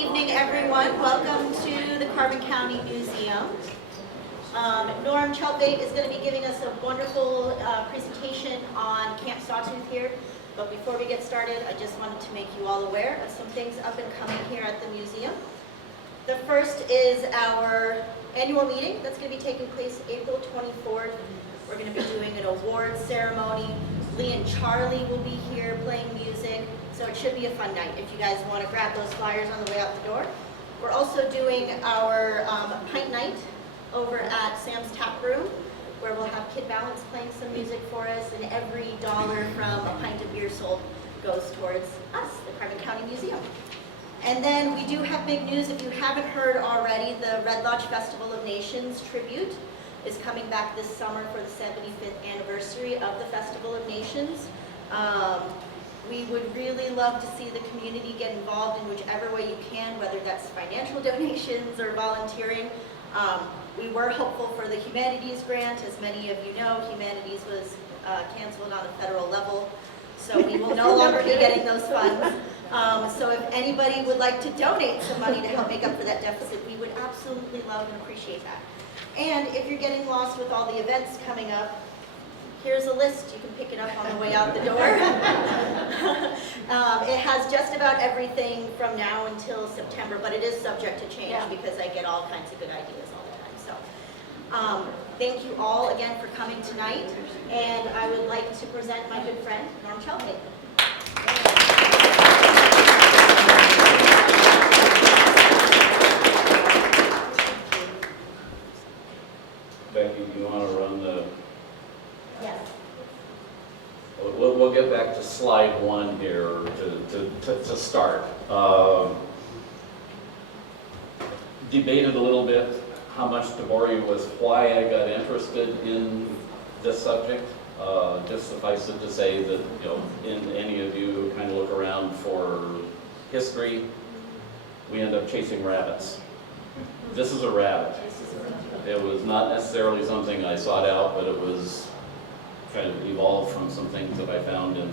evening, everyone. Welcome to the Carbon County Museum. Norm Tjeltveit is going to be giving us a wonderful presentation on Camp Sawtooth here. But before we get started, I just wanted to make you all aware of some things up and coming here at the museum. The first is our annual meeting that's going to be taking place April 24th. We're going to be doing an award ceremony. Lee and Charlie will be here playing music. So it should be a fun night if you guys want to grab those flyers on the way out the door. We're also doing our pint night over at Sam's Tap Room, where we'll have Kid Balance playing some music for us, and every dollar from a pint of beer sold goes towards us, the Carbon County Museum. And then we do have big news. If you haven't heard already, the Red Lodge Festival of Nations tribute is coming back this summer for the 75th anniversary of the Festival of Nations. We would really love to see the community get involved in whichever way you can, whether that's financial donations or volunteering. We were hopeful for the Humanities grant. As many of you know, Humanities was canceled on a federal level, so we will no longer be getting those funds. So if anybody would like to donate some money to help make up for that deficit, we would absolutely love and appreciate that. And if you're getting lost with all the events coming up, here's a list. You can pick it up on the way out the door. It has just about everything from now until September, but it is subject to change because I get all kinds of good ideas all the time. So thank you all again for coming tonight. And I would like to present my good friend, Norm Tjeltveit. Becky, do you want to run the... Yes. We'll get back to slide one here to start. Debated a little bit how much to bore you with why I got interested in this subject. Just suffice it to say that, you know, in any of you who kind of look around for history, we end up chasing rabbits. This is a rabbit. It was not necessarily something I sought out, but it was kind of evolved from some things that I found in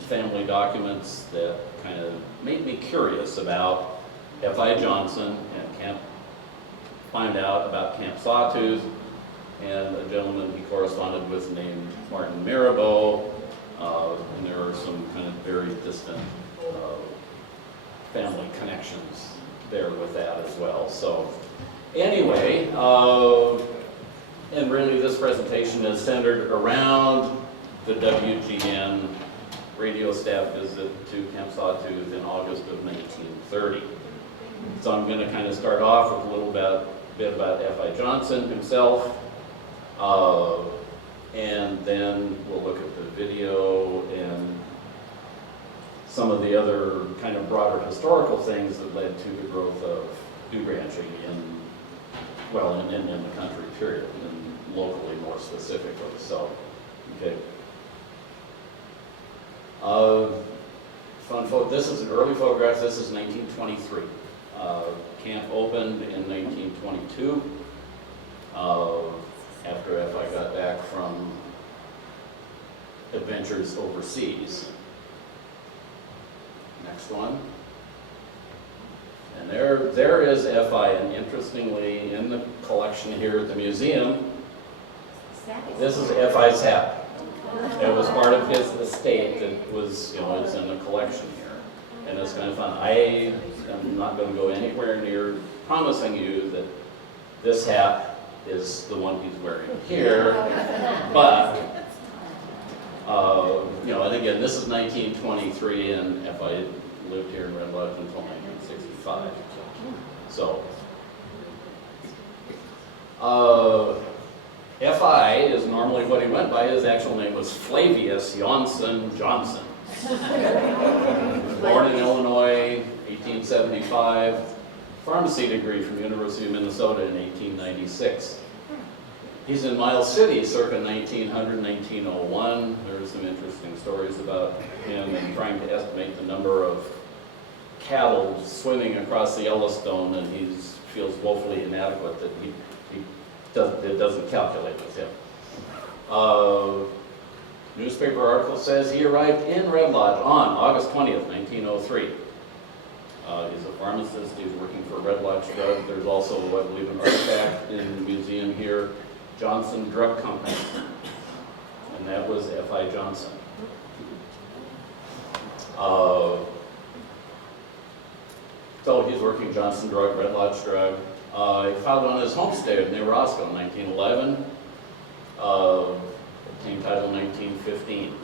family documents that kind of made me curious about F.I. Johnson and find out about Camp Sawtooth and a gentleman he corresponded with named Martin Mirabeau, and there are some kind of very distant family connections there with that as well. So anyway, and really this presentation is centered around the WGN radio staff visit to Camp Sawtooth in August of 1930. So I'm going to kind of start off with a little bit about F.I. Johnson himself, and then we'll look at the video and some of the other kind of broader historical things that led to the growth of dew ranching in the country, period, and locally more specifically. So, okay. Fun photo. This is an early photograph. This is 1923. Camp opened in 1922 after F.I. got back from adventures overseas. Next one. And there is F.I. And interestingly, in the collection here at the museum, this is F.I.'s hat. It was part of his estate that was, it's in the collection here. And it's kind of fun. I am not going to go anywhere near promising you that this hat is the one he's wearing here. But, and again, this is 1923, and F.I. lived here in Red Lodge until 1965. So, F.I. is normally what he went by. His actual name was Flavius Janssen Johnson. Born in Illinois, 1875. Pharmacy degree from University of Minnesota in 1896. He's in Miles City circa 1900, 1901. There's some interesting stories about him and trying to estimate the number of cattle swimming across the Yellowstone, and he feels woefully inadequate that it doesn't calculate with him. Newspaper article says he arrived in Red Lodge on August 20th, 1903. pharmacist. He's working for Red Lodge Drug. There's also, I believe, an artifact in the museum here, Johnson Drug Company, and that was F.I. Johnson. So he's working Johnson Drug, Red Lodge Drug. He filed on his homestead in Nebraska in 1911. Obtained title in 1915.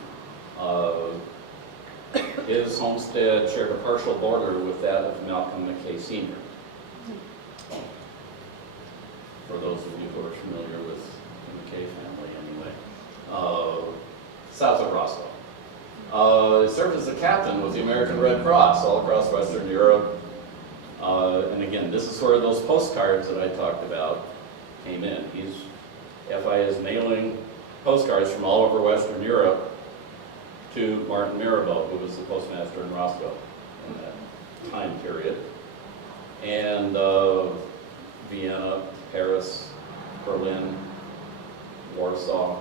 His homestead shared a partial border with that of Malcolm McKay Sr. For those of you who are familiar with the McKay family, anyway. South of Roswell. He served as a captain with the American Red Cross all across Western Europe. And again, this is where those postcards that I talked about came in. FI is mailing postcards from all over Western Europe to Martin Mirabeau, who was the postmaster in Roscoe in that time period. And Vienna, Paris, Berlin, Warsaw,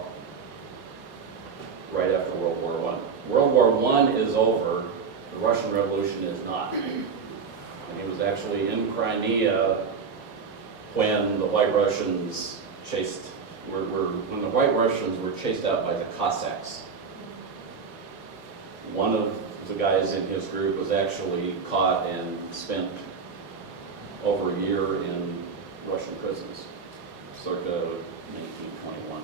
right after World War I. World War I is over, the Russian Revolution is not. And he was actually in Crimea when the White Russians when the White Russians were chased out by the Cossacks. One of the guys in his group was actually caught and spent over a year in Russian prisons, circa 1921.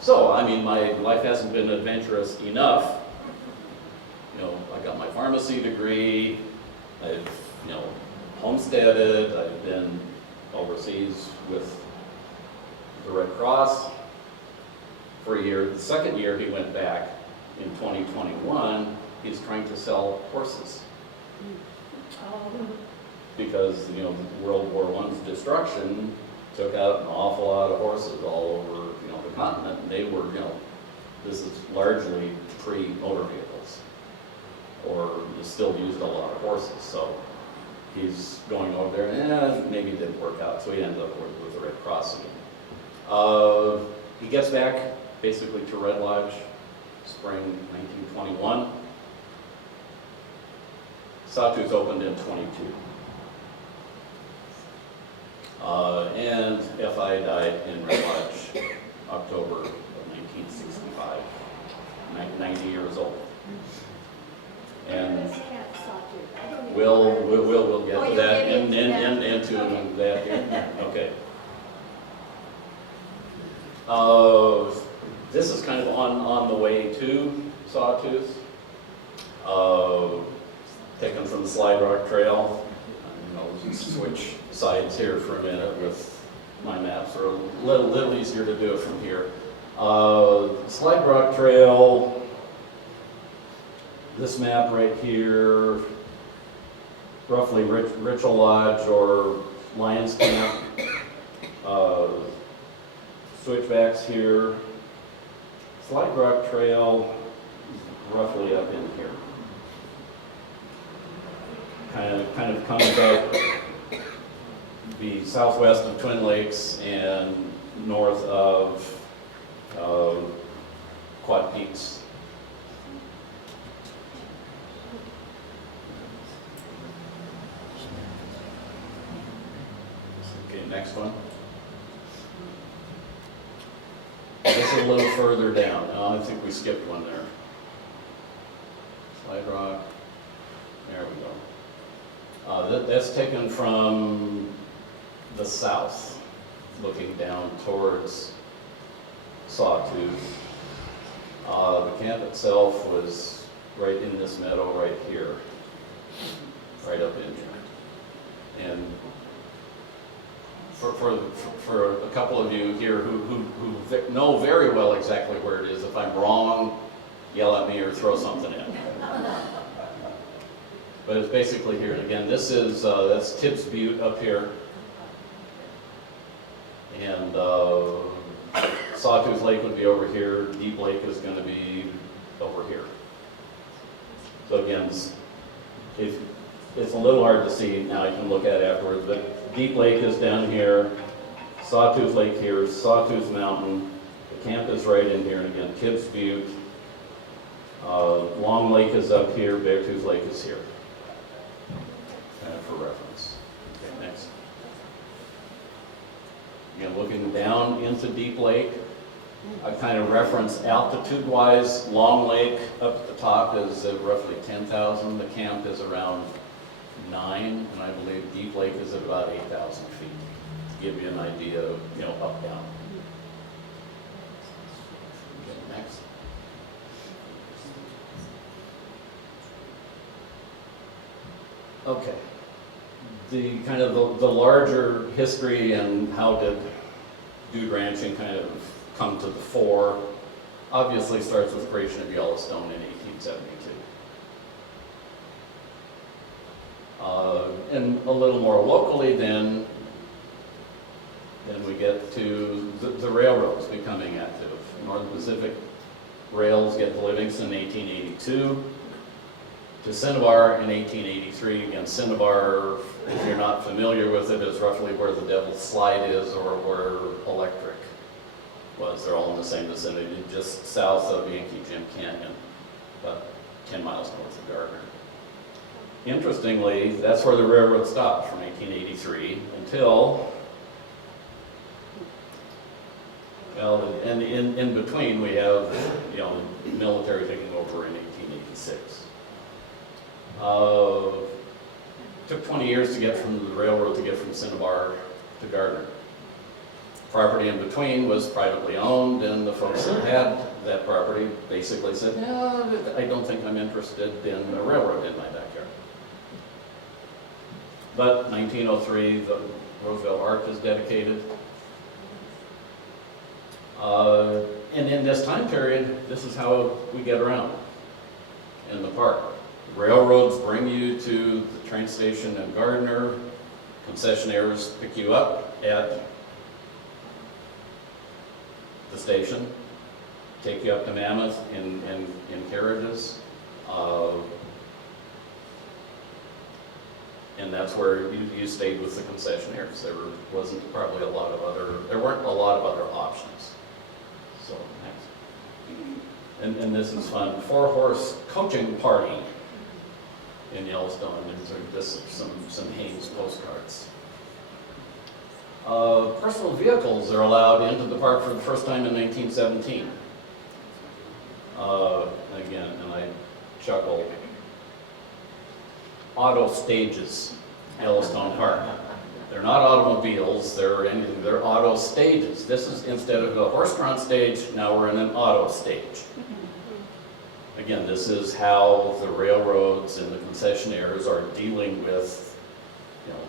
So, I mean, my life hasn't been adventurous enough. You know, I got my pharmacy degree, I've, homesteaded, I've been overseas with the Red Cross for a year. The second year he went back in 2021, he's trying to sell horses. Because, World War I's destruction took out an awful lot of horses all over, the continent, and they were, this is largely pre-motor vehicles, or you still used a lot of horses, so he's going over there, and maybe it didn't work out, so he ended up with the Red Cross again. He gets back, basically, to Red Lodge, spring 1921. Sawtooth opened in 22. And F.I. died in Red Lodge, October of 1965, 90 years old. And we'll get to that into that here. Okay. This is kind of on the way to Sawtooth, taken from the Slide Rock Trail. Switch sides here for a minute with my maps, are a little easier to do it from here. Slide Rock Trail, this map right here, roughly Ritual Lodge or Lions Camp. Switchbacks here. Slide Rock Trail is roughly up in here. Kind of comes up, be southwest of Twin Lakes and north of Quad Peaks. Okay, next one. This is a little further down. I think we skipped one there. Slide Rock. There we go. That's taken from the south, looking down towards Sawtooth. The camp itself was right in this meadow right here, right up in here. And for a couple of you here who know very well exactly where it is, if I'm wrong, yell at me or throw something in. But it's basically here. And again, this is, that's Tibbs Butte up here. And Sawtooth Lake would be over here. Deep Lake is going to be over here. So again, it's a little hard to see now. You can look at it afterwards. But Deep Lake is down here. Sawtooth Lake here. Sawtooth Mountain. The camp is right in here. And again, Tibbs Butte. Long Lake is up here. Beartooth Lake is here. Again, looking down into Deep Lake. I kind of reference altitude-wise, Long Lake up at the top is at roughly 10,000. The camp is around 9, and I believe Deep Lake is at about 8,000 feet. To give you an idea of, up, down. Okay, next. Okay. The kind of the larger history and how did dude ranching kind of come to the fore obviously starts with creation of Yellowstone in 1872. And a little more locally then we get to the railroads becoming active. Northern Pacific Rails get to Livingston in 1882, to Cinnabar in 1883. Again, Cinnabar, if you're not familiar with it, is roughly where the Devil's Slide is or where Electric was. They're all in the same vicinity, just south of Yankee Jim Canyon, about 10 miles north of Gardner. Interestingly, that's where the railroad stopped from 1883 until, well, and in between we have, the military taking over in 1886. Took 20 years to get from the railroad to get from Cinnabar to Gardner. Property in between was privately owned, and the folks that had that property basically said, "No, I don't think I'm interested in a railroad in my backyard." But 1903, the Roosevelt Arch is dedicated. And in this time period, this is how we get around in the park. Railroads bring you to the train station in Gardner. Concessionaires pick you up at the station, take you up to Mammoth in carriages. And that's where you stayed with the concessionaires. There weren't a lot of other options. So next. And this is fun. 4-horse coaching party in Yellowstone. And these are just some Haynes postcards. Personal vehicles are allowed into the park for the first time in 1917. Again, and I chuckle. Auto stages, Yellowstone Park. They're not automobiles, they're auto stages. This is, instead of a horse-drawn stage, now we're in an auto stage. Again, this is how the railroads and the concessionaires are dealing with,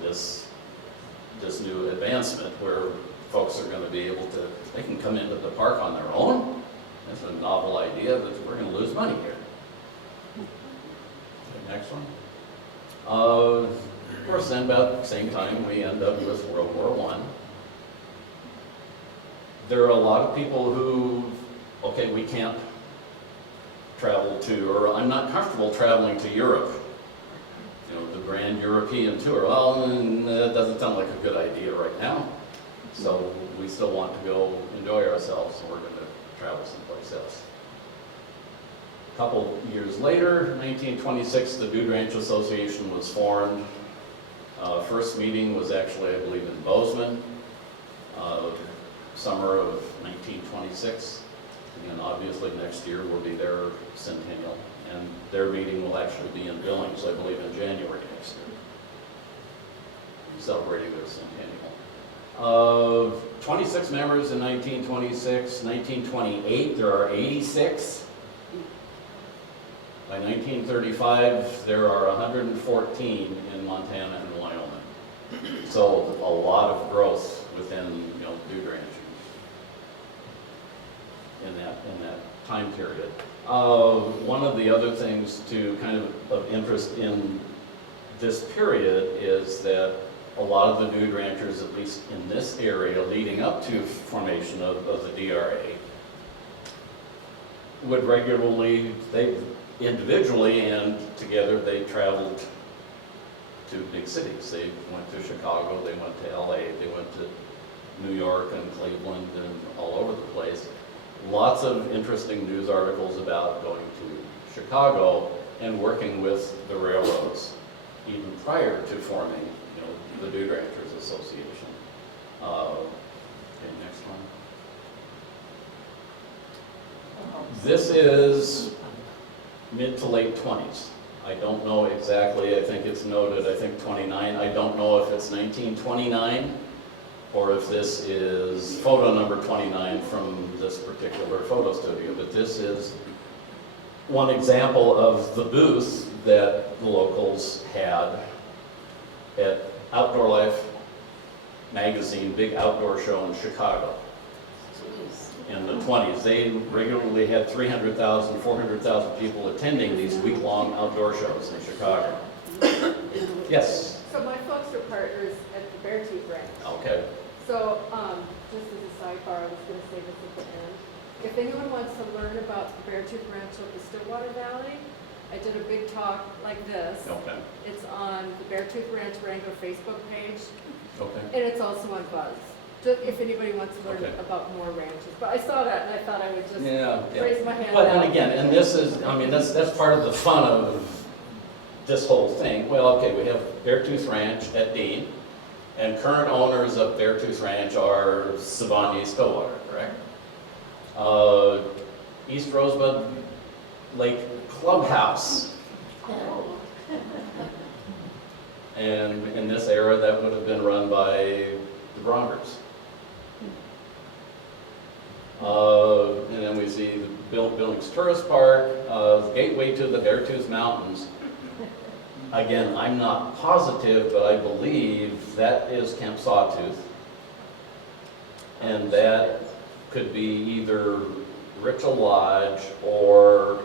this new advancement where folks are going to be able to, they can come into the park on their own. That's a novel idea, but we're going to lose money here. Okay, next one. Of course, then about the same time, we end up with World War I. There are a lot of people who, okay, we can't travel to, or I'm not comfortable traveling to Europe. The grand European tour. Well, that doesn't sound like a good idea right now. So we still want to go enjoy ourselves, so we're going to travel someplace else. A couple years later, 1926, the Dude Ranch Association was formed. First meeting was actually, I believe, in Bozeman, summer of 1926. And obviously next year will be their centennial. And their meeting will actually be in Billings, I believe, in January next year, celebrating their centennial. 26 members in 1926. 1928, there are 86. By 1935, there are 114 in Montana and Wyoming. So a lot of growth within dude ranching in that time period. One of the other things to kind of interest in this period is that a lot of the dude ranchers, at least in this area leading up to formation of the DRA, would regularly, individually and together, they traveled to big cities. They went to Chicago, they went to LA, they went to New York and Cleveland and all over the place. Lots of interesting news articles about going to Chicago and working with the railroads, even prior to forming, the Dude Ranchers Association. Okay, next one. This is mid to late 20s. I don't know exactly, I think it's noted, I think 29. I don't know if it's 1929 or if this is photo number 29 from this particular photo studio, but this is one example of the booth that the locals had at Outdoor Life magazine, big outdoor show in Chicago in the 20s. They regularly had 300,000, 400,000 people attending these week-long outdoor shows in Chicago. Yes? So my folks are partners at the Beartooth Ranch. Okay. So, just as a sidebar, I was going to say this at the end. If anyone wants to learn about the Beartooth Ranch of the Stillwater Valley, I did a big talk like this. Okay. It's on the Beartooth Ranch Wrangler Facebook page, Okay. and it's also on Buzz. Just if anybody wants to learn Okay. about more ranches. But I saw that and I thought I would just Yeah. raise my hand. Well, out. and again, and this is, I mean, that's part of the fun of this whole thing. Well, okay, we have Beartooth Ranch at Dean, and current owners of Beartooth Ranch are Savani Stillwater, correct? East Rosebud Lake Clubhouse. And in this era, that would have been run by the Brongers. And then we see the Billings Tourist Park, gateway to the Beartooth Mountains. Again, I'm not positive, but I believe that is Camp Sawtooth. And that could be either Ritual Lodge or,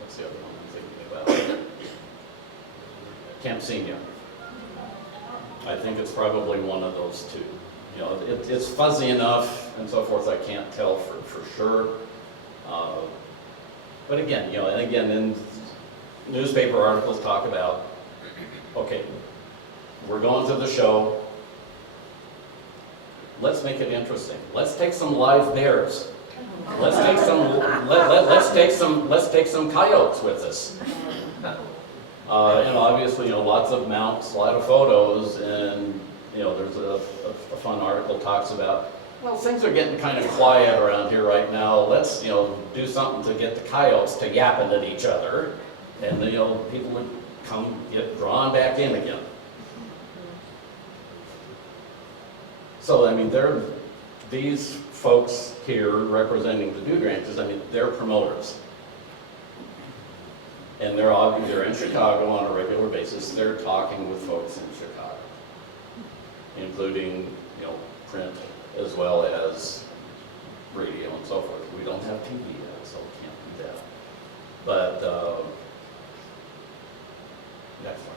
what's the other one I'm thinking about? Camp Senior. I think it's probably one of those two. You know, it's fuzzy enough and so forth, I can't tell for sure. But again, you know, and again, in newspaper articles talk about, okay, we're going to the show, let's make it interesting. Let's take some live bears. Let's take some, let's take some coyotes with us. And obviously, you know, lots of mounts, a lot of photos, and you know, there's a fun article talks about, well, things are getting kind of quiet around here right now. Let's, you know, do something to get the coyotes to yapping at each other, and you know, people would come get drawn back in again. So I mean, these folks here representing the dude ranches. I mean, they're promoters. And they're in Chicago on a regular basis. They're talking with folks in Chicago, including, you know, print as well as radio and so forth. We don't have TV yet, so we can't do that. But next one.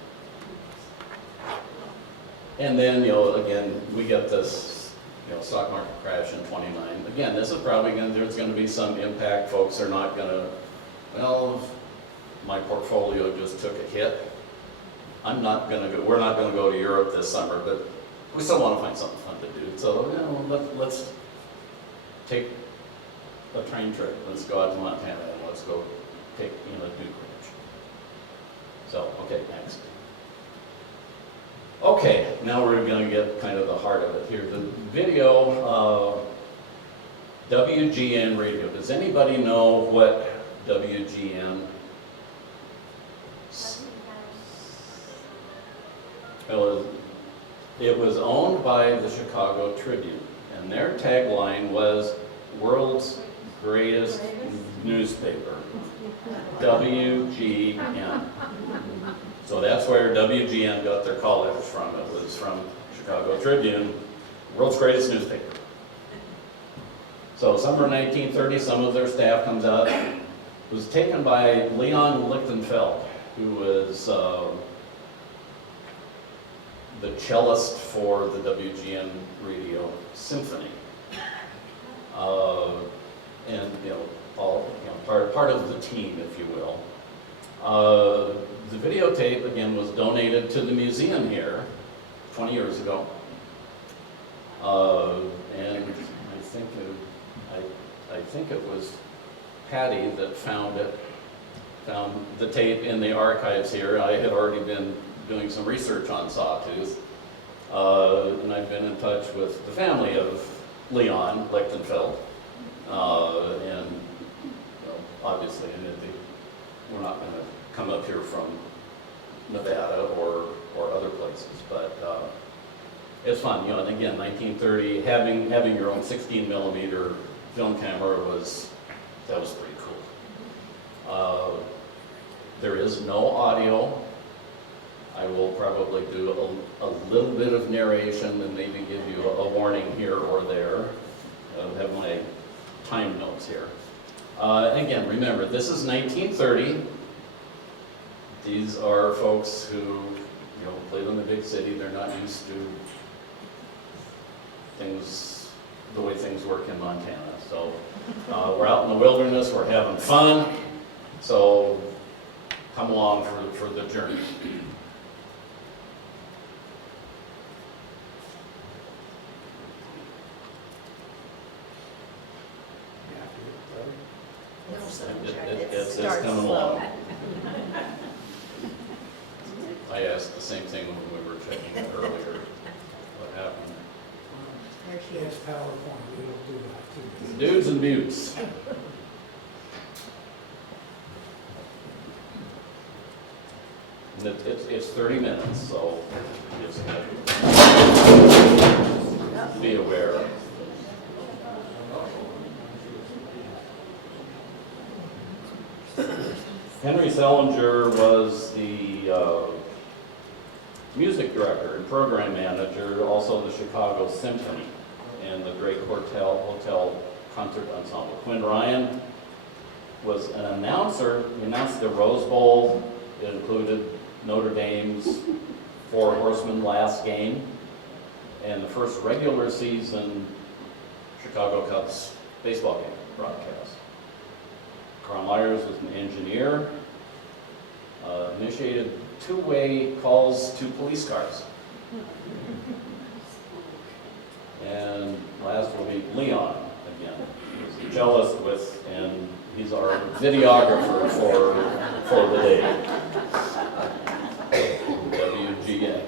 And then, you know, again, we get this, you know, stock market crash in '29. Again, this is probably there's going to be some impact. Folks are not going to, well, my portfolio just took a hit. We're not going to go to Europe this summer, but we still want to find something fun to do. So, you know, let's take a train trip. Let's go out to Montana and let's go take, you know, Duke Ranch. So, okay, next. Okay, now we're going to get kind of the heart of it here. The video, WGN radio. Does anybody know what WGN? Well, it was owned by the Chicago Tribune, and their tagline was "World's Greatest Newspaper." WGN. So that's where WGN got their call letters from. It was from Chicago Tribune, world's greatest newspaper. So summer 1930, some of their staff comes out. It was taken by Leon Lichtenfeld, who was the cellist for the WGN Radio Symphony. And, you know, all, you know, part of the team, if you will. The videotape, again, was donated to the museum here 20 years ago. And I think it was Patty that found the tape in the archives here. I had already been doing some research on Sawtooth. And I've been in touch with the family of Leon Lichtenfeld. And you know, obviously, we're not going to come up here from Nevada or other places, but it's fun, you know. And again, 1930, having your own 16 millimeter film camera was pretty cool. There is no audio. I will probably do a little bit of narration and maybe give you a warning here or there. I have my time notes here. Again, remember, this is 1930. These are folks who, you know, live in the big city. They're not used to things, the way things work in Montana. So we're out in the wilderness, we're having fun. So come along for the journey. It's coming along. I asked the same thing when we were checking it earlier. What happened? There she Yes, is. PowerPoint, it'll do that too. Dudes and mutes. It's 30 minutes, so just be aware. Henry Selinger was the music director and program manager, also the Chicago Symphony and the Great Hotel Concert Ensemble. Quinn Ryan was an announcer. He announced the Rose Bowl. It included Notre Dame's Four Horsemen last game and the first regular season Chicago Cubs baseball game broadcast. Carl Myers was an engineer, initiated two-way calls to police cars. And last will be Leon again. He's jealous with, and he's our videographer for the day. WGA.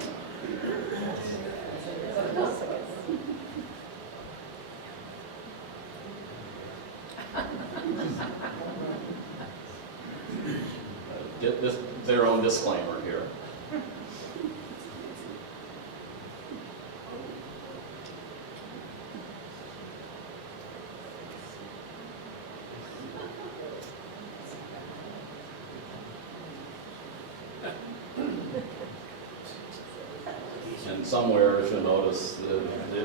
Their own disclaimer here. And somewhere, if you notice,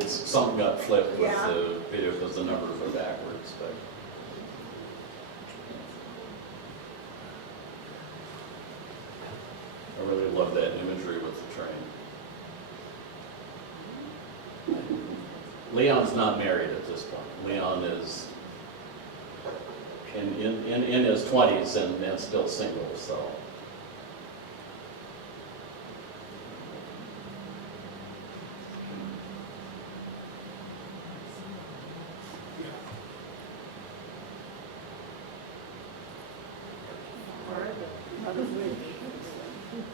something got flipped with the video because the numbers are backwards. But I really love that imagery with the train. Leon's not married at this point. Leon is in his 20s and still single, so.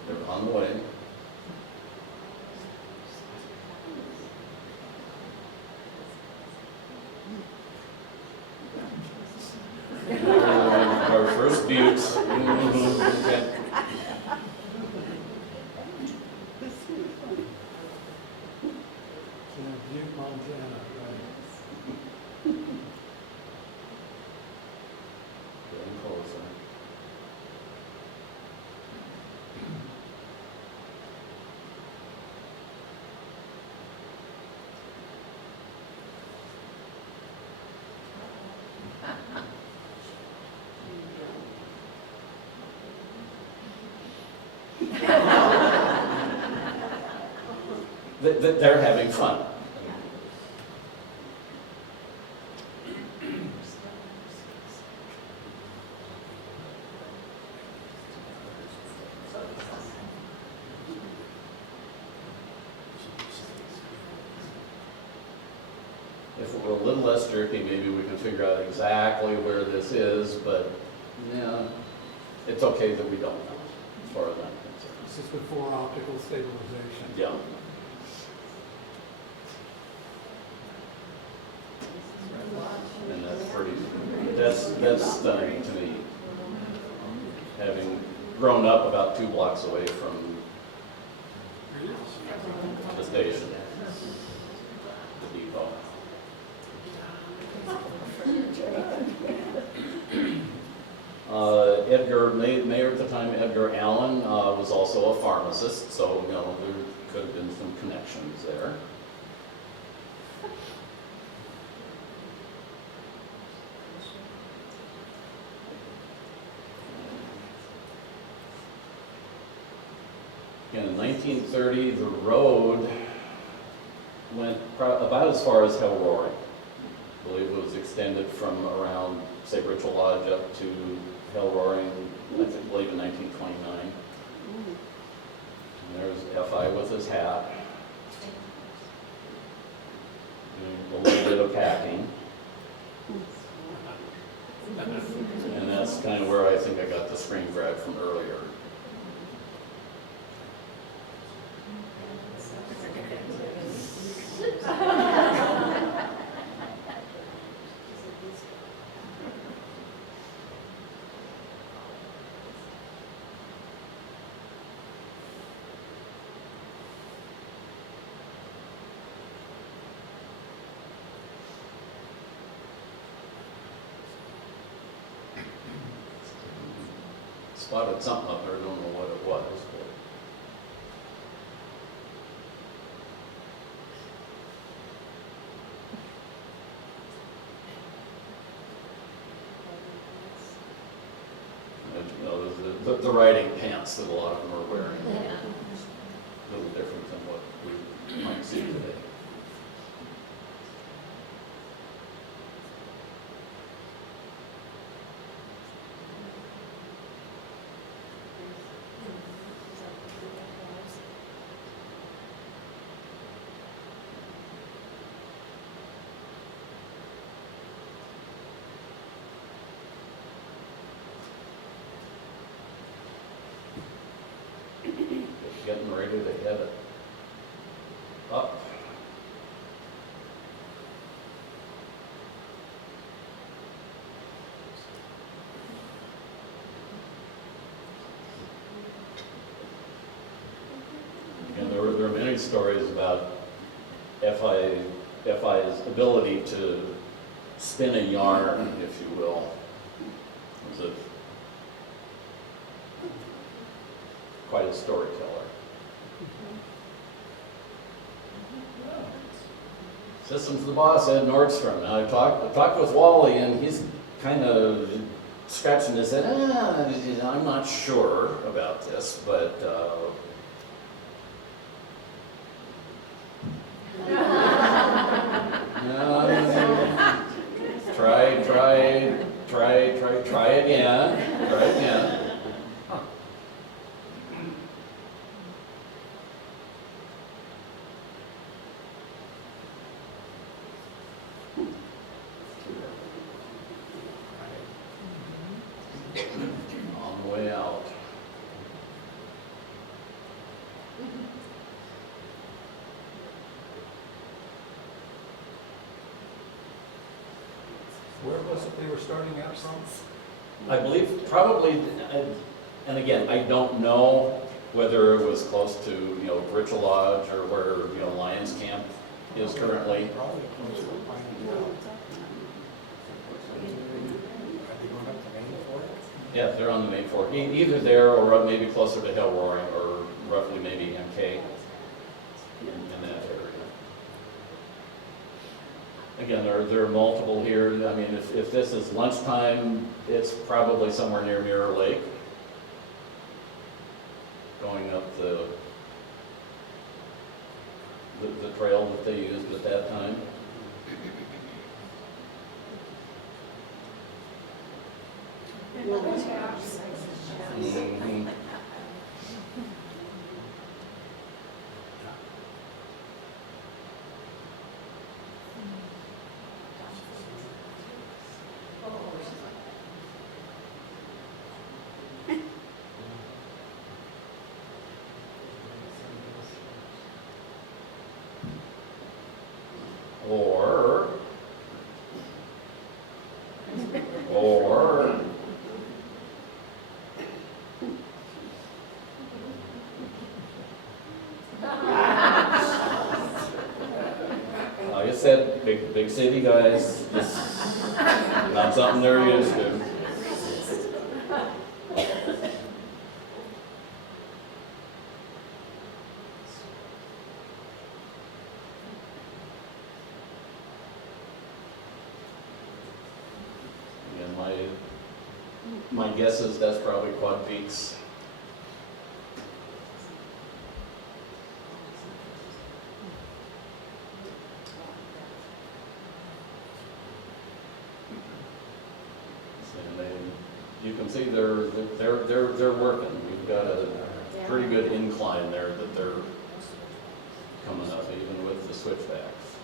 They're on the way. Our first buttes. Okay. Butte, Montana, right? Getting closer. They're having fun. If we're a little less jerky, maybe we can figure out exactly where this is, but yeah, it's okay that we don't know, as far as I'm concerned. This is before optical stabilization. Yeah. that's stunning to me. Having grown up about 2 blocks away from the station, the depot. Edgar, mayor at the time, Edgar Allen, was also a pharmacist, so there could have been some connections there. In 1930, the road went about as far as Hell Roaring. I believe it was extended from around, say, Ritual Lodge up to Hell Roaring, I believe in 1929. And there's FI with his hat. Doing a little bit of packing. And that's kind of where I think I got the screen grab from earlier. Spotted something up there, I don't know what it was. But, the riding pants that a lot of them are wearing. Yeah. A little different than what we might see today. Getting ready to head it up. Again, there were many stories about FI's ability to spin a yarn, if you will. It was quite a storyteller. Systems the boss, Ed Nordstrom. Now I talked with Wally, and he's kind of scratching his head. I'm not sure about this, but try again. Try again. On the way out. Where was it they were starting out from? I believe probably, and again, I don't know whether it was close to, Ritual Lodge or where, Lions Camp is currently. Probably close to finding out. Are they going up the main for it? Yeah, they're on the main fork. Either there or maybe closer to Hell Roaring or roughly maybe MK in that area. Again, there are multiple here. I mean, if this is lunchtime, it's probably somewhere near Mirror Lake. Going up the trail that they used at that time. Mhm. Or said, big city guys, just not something they're used to. Again, my guess is that's probably Quad Peaks. You can see they're working. We've got a pretty good incline there that they're coming up, even with the switchbacks.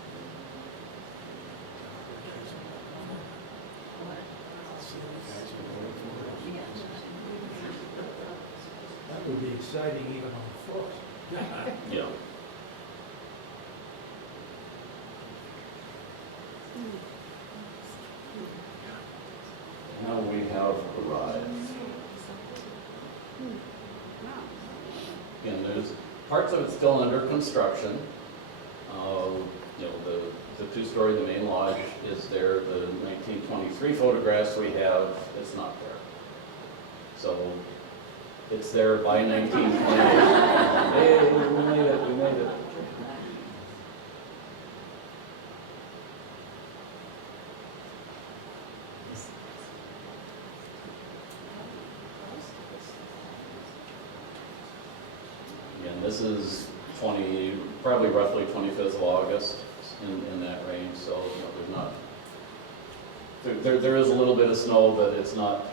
That would be exciting even on foot. Yeah. Now we have arrived. Again, there's parts of it still under construction. You know, the two-story, the main lodge is there. The 1923 photographs we have, it's not there. So it's there by 1928. Hey, we made it, we made it. Again, this is probably roughly 25th of August in that range, so you know, there's not, there is a little bit of snow, but it's not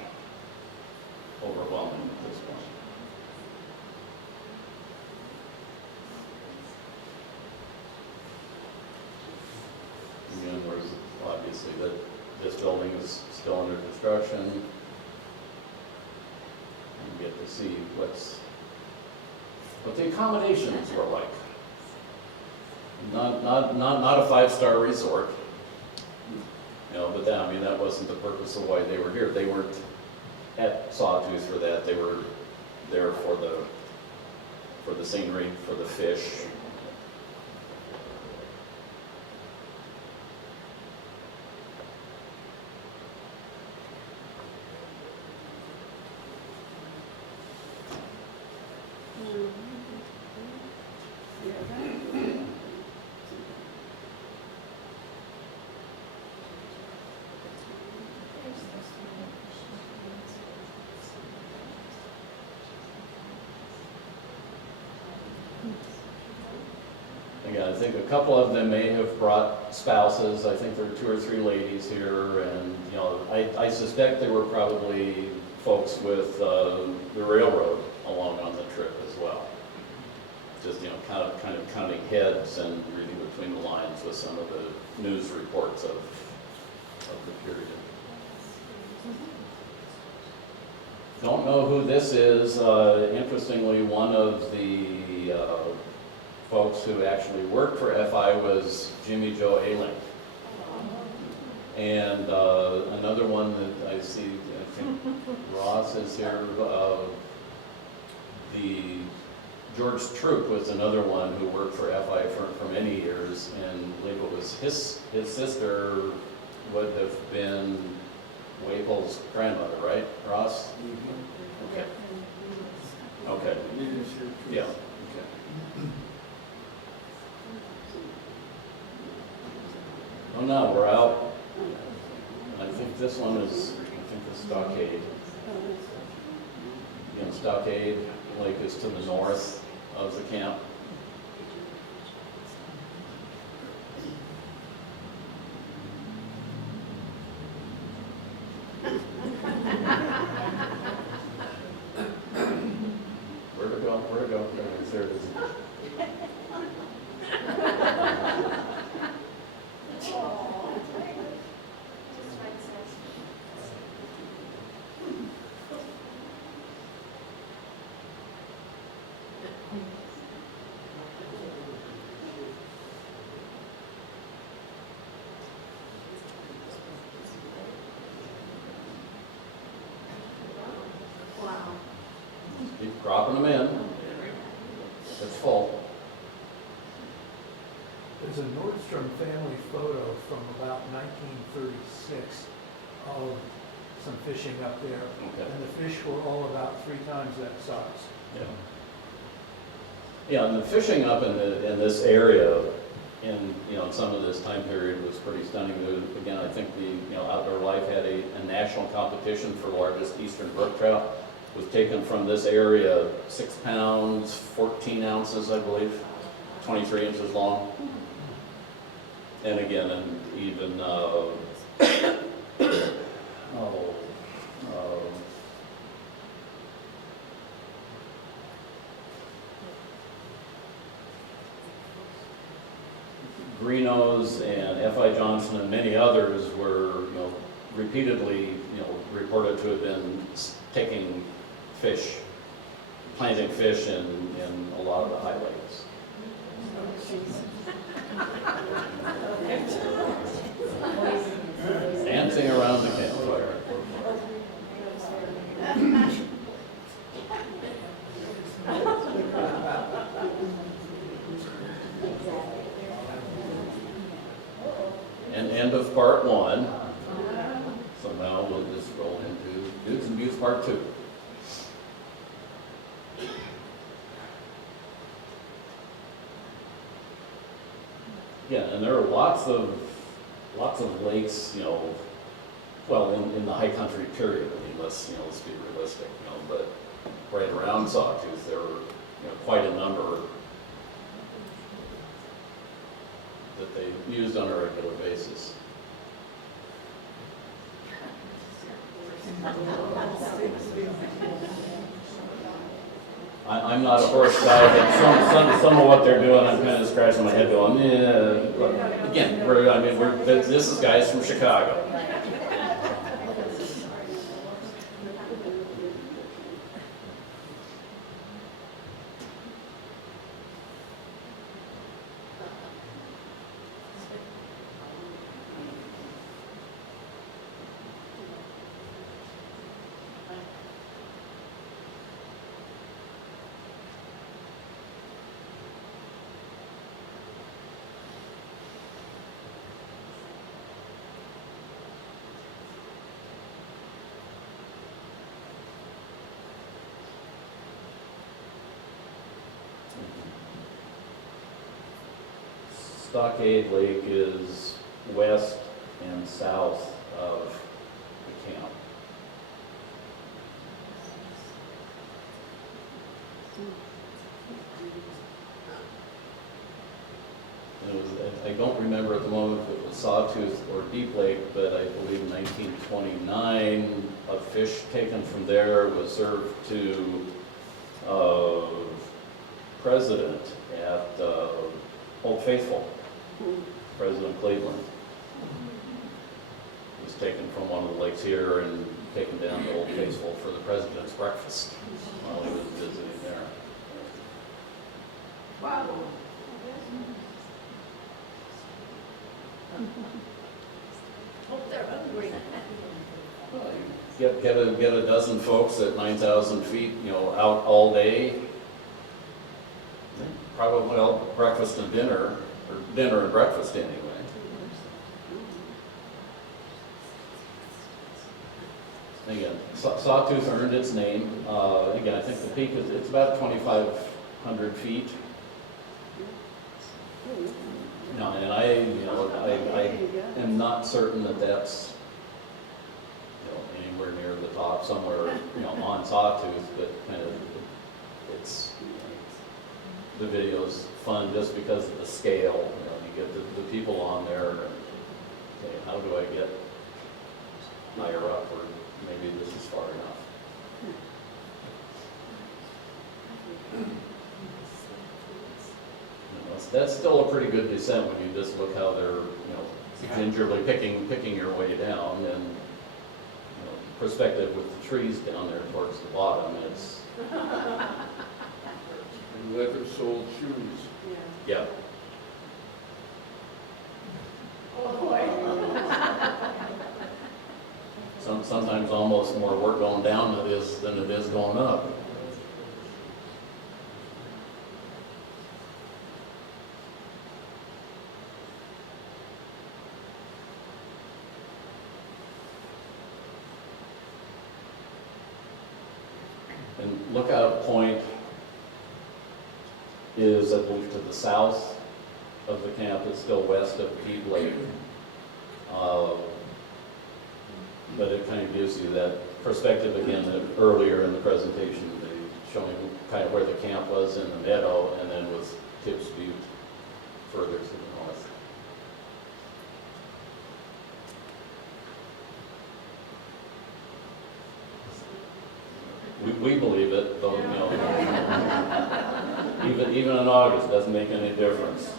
overwhelming at this point. Again, there's obviously that this building is still under construction. You get to see what the accommodations were like. Not a five-star resort, you know, but that wasn't the purpose of why they were here. They weren't at Sawtooth for that. They were there for the scenery, for the fish. Again, I think a couple of them may have brought spouses. I think there were 2 or 3 ladies here, and you know, I suspect there were probably folks with the railroad along on the trip as well. Just you know, kind of counting heads and reading between the lines with some of the news reports of the period. Don't know who this is. Interestingly, one of the folks who actually worked for FI was Jimmy Joe Ayling. And another one that I see, I think Ross is here. The George Troop was another one who worked for FI for many years, and I believe it was his sister would have been Waple's grandmother, right, Ross? Okay. Okay. Yeah. Okay. Oh no, we're out. I think this one is, the Stockade. You know, Stockade Lake is to the north of the camp. Where to go? Where to go? There it is. Keep dropping them in. It's full. There's a Nordstrom family photo from about 1936 of some fishing up there. Okay. And the fish were all about 3 times that size. Yeah. Yeah, and the fishing up in this area in, in some of this time period was pretty stunning. Again, I think the, Outdoor Life had a national competition for largest eastern brook trout. Was taken from this area, 6 pounds, 14 ounces, I believe, 23 inches long. And again, and even, Greenos and F.I. Johnson and many others were, repeatedly, reported to have been taking fish, planting fish in a lot of the highways. Dancing around the campfire. And end of part 1. So now we'll just roll into Dudes and Buttes part 2. Yeah, and there are lots of lakes, well, in the high country period. I mean, let's be realistic, but right around Sawtooth, there were, quite a number that they used on a regular basis. I'm not a horse guy, but some of what they're doing, I'm kind of scratching my head going, yeah. But again, this is guys from Chicago. Stockade Lake is west and south of the camp. And I don't remember at the moment if it was Sawtooth or Deep Lake, but I believe in 1929, a fish taken from there was served to President at Old Faithful. President Cleveland. It was taken from one of the lakes here and taken down to Old Faithful for the president's breakfast while he was visiting there. Wow. Hope they're hungry. Get a dozen folks at 9,000 feet, out all day. Probably breakfast and dinner, or dinner and breakfast anyway. Again, Sawtooth earned its name. Again, I think the peak it's about 2,500 feet. No, and I am not certain that that's anywhere near the top, somewhere on Sawtooth, but kind of it's the video's fun just because of the scale. You get the people on there and say, how do I get higher up, or maybe this is far enough. That's still a pretty good descent when you just look how they're gingerly picking your way down, and perspective with the trees down there towards the bottom. It's leather-soled shoes. yeah. Oh boy. Sometimes almost more work going down than it is going up. Lookout Point is, I believe, to the south of the camp. It's still west of Deep Lake. But it kind of gives you that perspective again that earlier in the presentation, they showing kind of where the camp was in the meadow, and then with Tips Butte further to the north. We believe it, though, you know, even in August doesn't make any difference.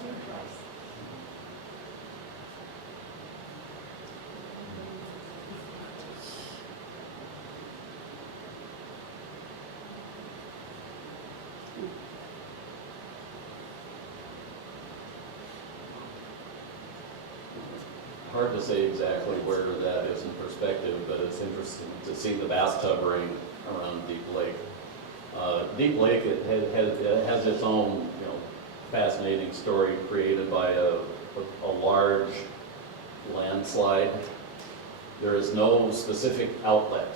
Hard to say exactly where that is in perspective, but it's interesting to see the bathtub ring around Deep Lake. Deep Lake, it has its own, you know, fascinating story created by a large landslide. There is no specific outlet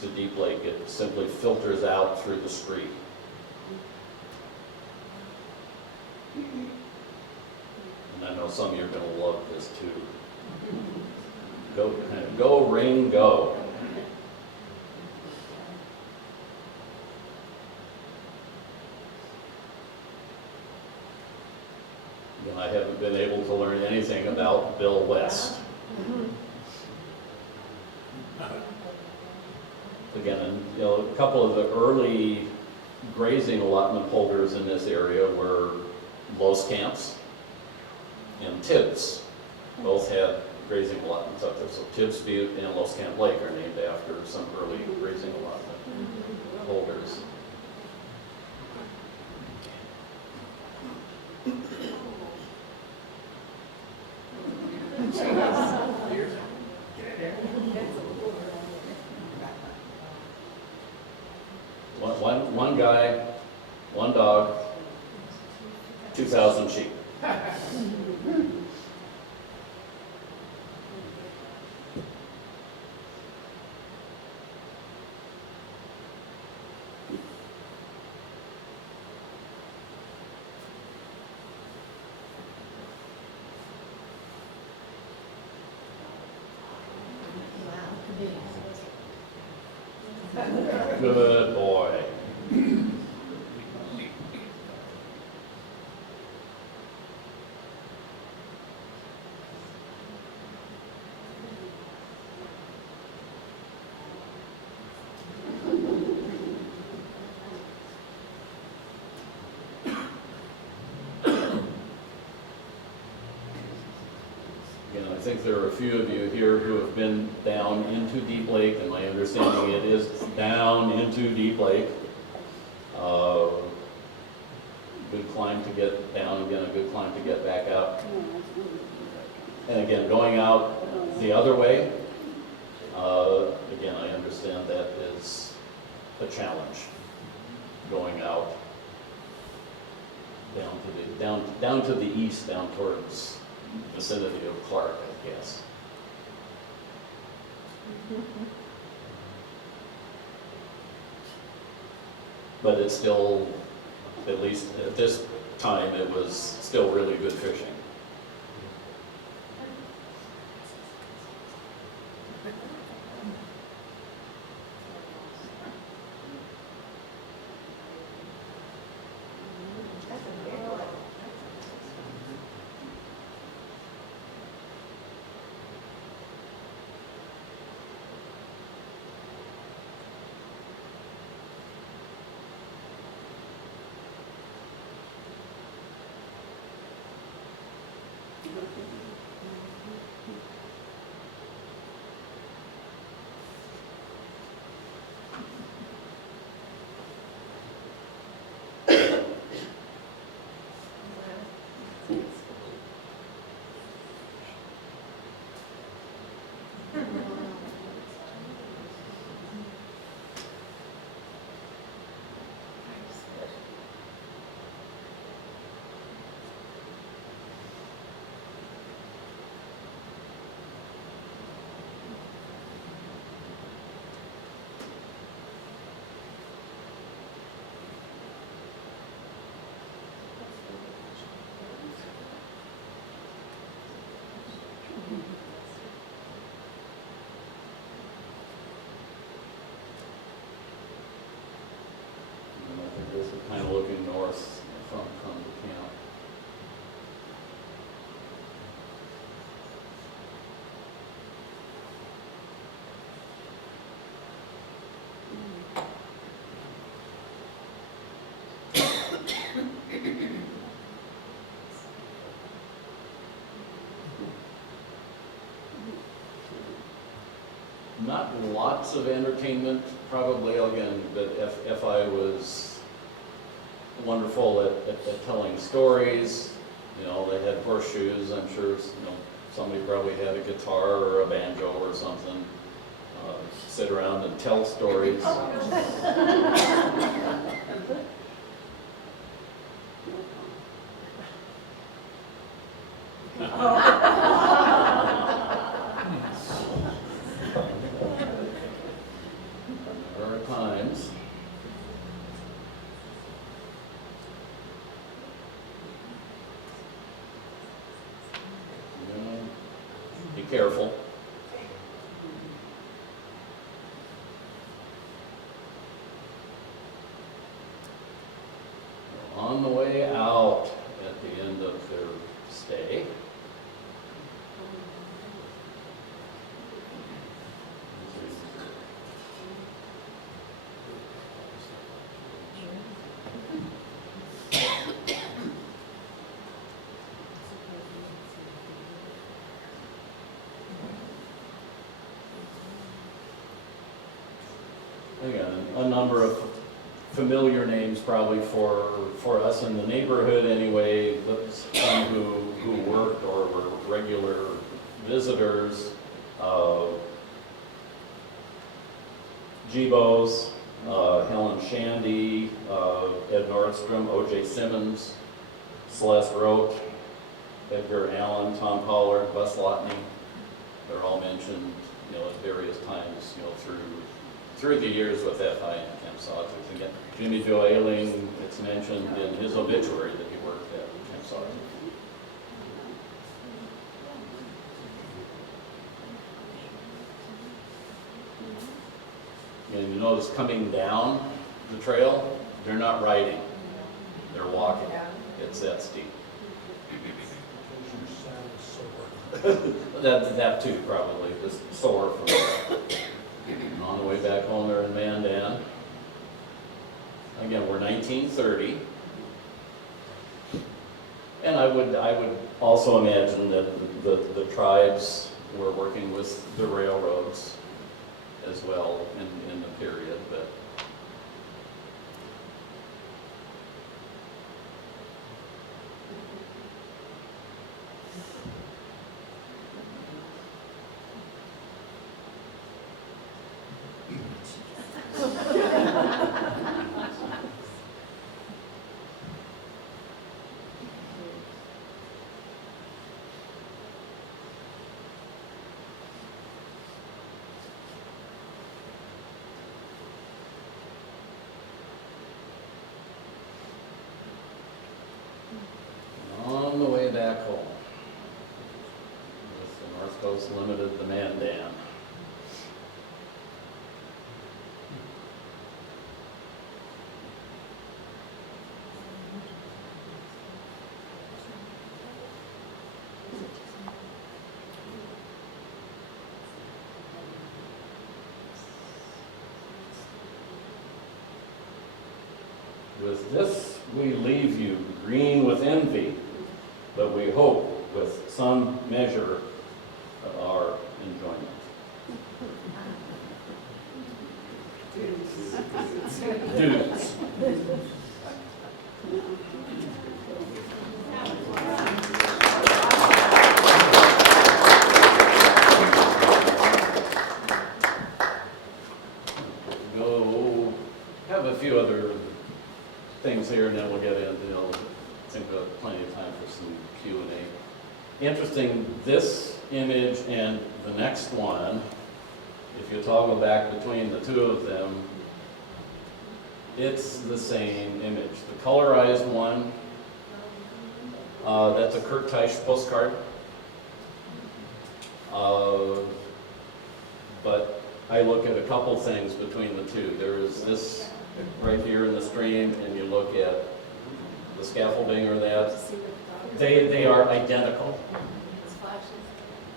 to Deep Lake. It simply filters out through the street. And I know some of you are going to love this too. Go, rain, go. And I haven't been able to learn anything about Bill West. Again, you know, a couple of the early grazing allotment holders in this area were Los Camps and Tibbs. Both had grazing allotments up there. So Tibbs Butte and Los Camp Lake are named after some early grazing allotment holders. One guy, one dog, 2,000 sheep. Good boy. I think there are a few of you here who have been down into Deep Lake, and my understanding it is down into Deep Lake. Good climb to get down again, a good climb to get back up. And again, going out the other way, again, I understand that is a challenge. Going out down to the east, down towards vicinity of Clark, I guess. But it's still, at least at this time, it was still really good fishing. Not lots of entertainment, probably, again, but FI was wonderful at telling stories. You know, they had horseshoes, I'm sure, you know, somebody probably had a guitar or a banjo or something. Sit around and tell stories. There are times. Be careful. On the way out at the end of their stay, again, a number of familiar names probably for us in the neighborhood anyway, but some who worked or were regular visitors. Gibos, Helen Shandy, Ed Nordstrom, O.J. Simmons, Celeste Roach, Edgar Allen, Tom Pollard, Bus Lotney. They're all mentioned, you know, at various times, you know, through the years with FI and Camp Sawtooth. Again, Jimmy Joe Ailing, it's mentioned in his obituary that he worked at Camp Sawtooth. And you notice coming down the trail, they're not riding, they're walking. It's that steep. That too, probably, just sore from and on the way back home, they're in Mandan. Again, we're 1930. And I would also imagine that the tribes were working with the railroads as well in the period, but on the way back home, with the North Coast Limited, the Mandan. With this, we leave you green with envy, but we hope with some measure of our enjoyment. Dudes. Go have a few other things here, and then we'll get into, you know, I think we'll have plenty of time for some Q&A. Interesting, this image and the next one, if you toggle back between the two of them, it's the same image. The colorized one, that's a Kurt Teich postcard. But I look at a couple things between the two. There is this right here in the stream, and you look at the scaffolding or that, they are identical.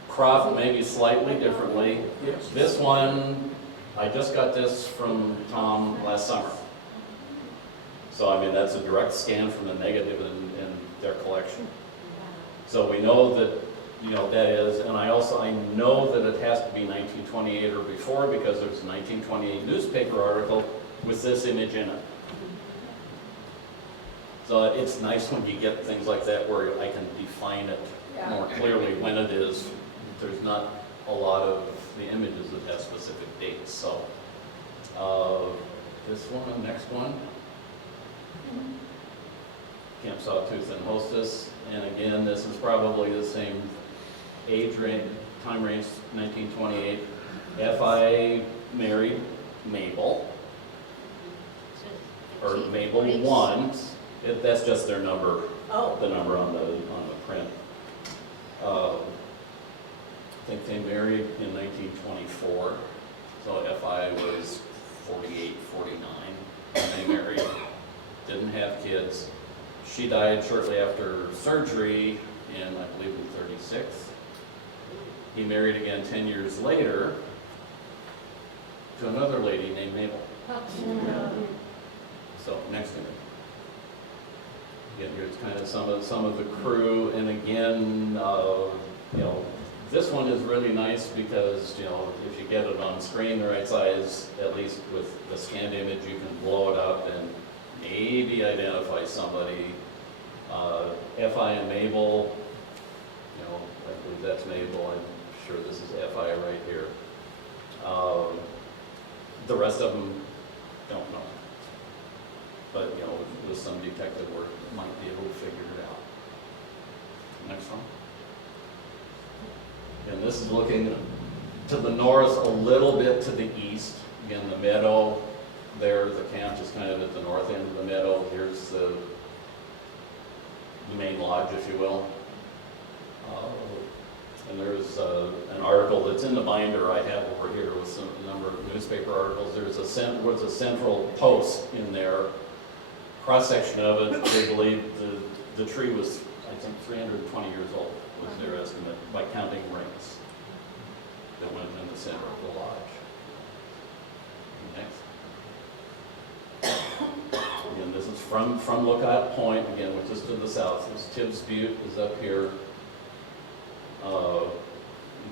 Cropped maybe slightly differently. This one, I just got this from Tom last summer. So I mean, that's a direct scan from the negative in their collection. So we know that, you know, that is, and I know that it has to be 1928 or before because there's a 1928 newspaper article with this image in it. So it's nice when you get things like that where I can define it more clearly when it is. There's not a lot of the images that have specific dates. So this one, next one, Camp Sawtooth and Hostess, and again, this is probably the same age range, time range, 1928. F.I. married Mabel, or Mabel 1. That's just their number, Oh. the number on the print. I think they married in 1924, so F.I. was 48, 49 when they married. Didn't have kids. She died shortly after surgery in, I believe, in 36. He married again 10 years later to another lady named Mabel. So next to me. Again, here's kind of some of the crew, and again, you know, this one is really nice because, you know, if you get it on screen the right size, at least with the scanned image, you can blow it up and maybe identify somebody. F.I. and Mabel, you know, I believe that's Mabel. I'm sure this is F.I. right here. The rest of them don't know. But, you know, with some detective work, might be able to figure it out. Next one. And this is looking to the north, a little bit to the east. Again, the meadow there, the camp is kind of at the north end of the meadow. Here's the main lodge, if you will. And there's an article that's in the binder I have over here with a number of newspaper articles. There's a central post in there. Cross-section of it, they believe the tree was, I think, 320 years old, was their estimate, by counting rings that went in the center of the lodge. Next. Again, this is from Lookout Point, again, which is to the south. This Tibbs Butte is up here. You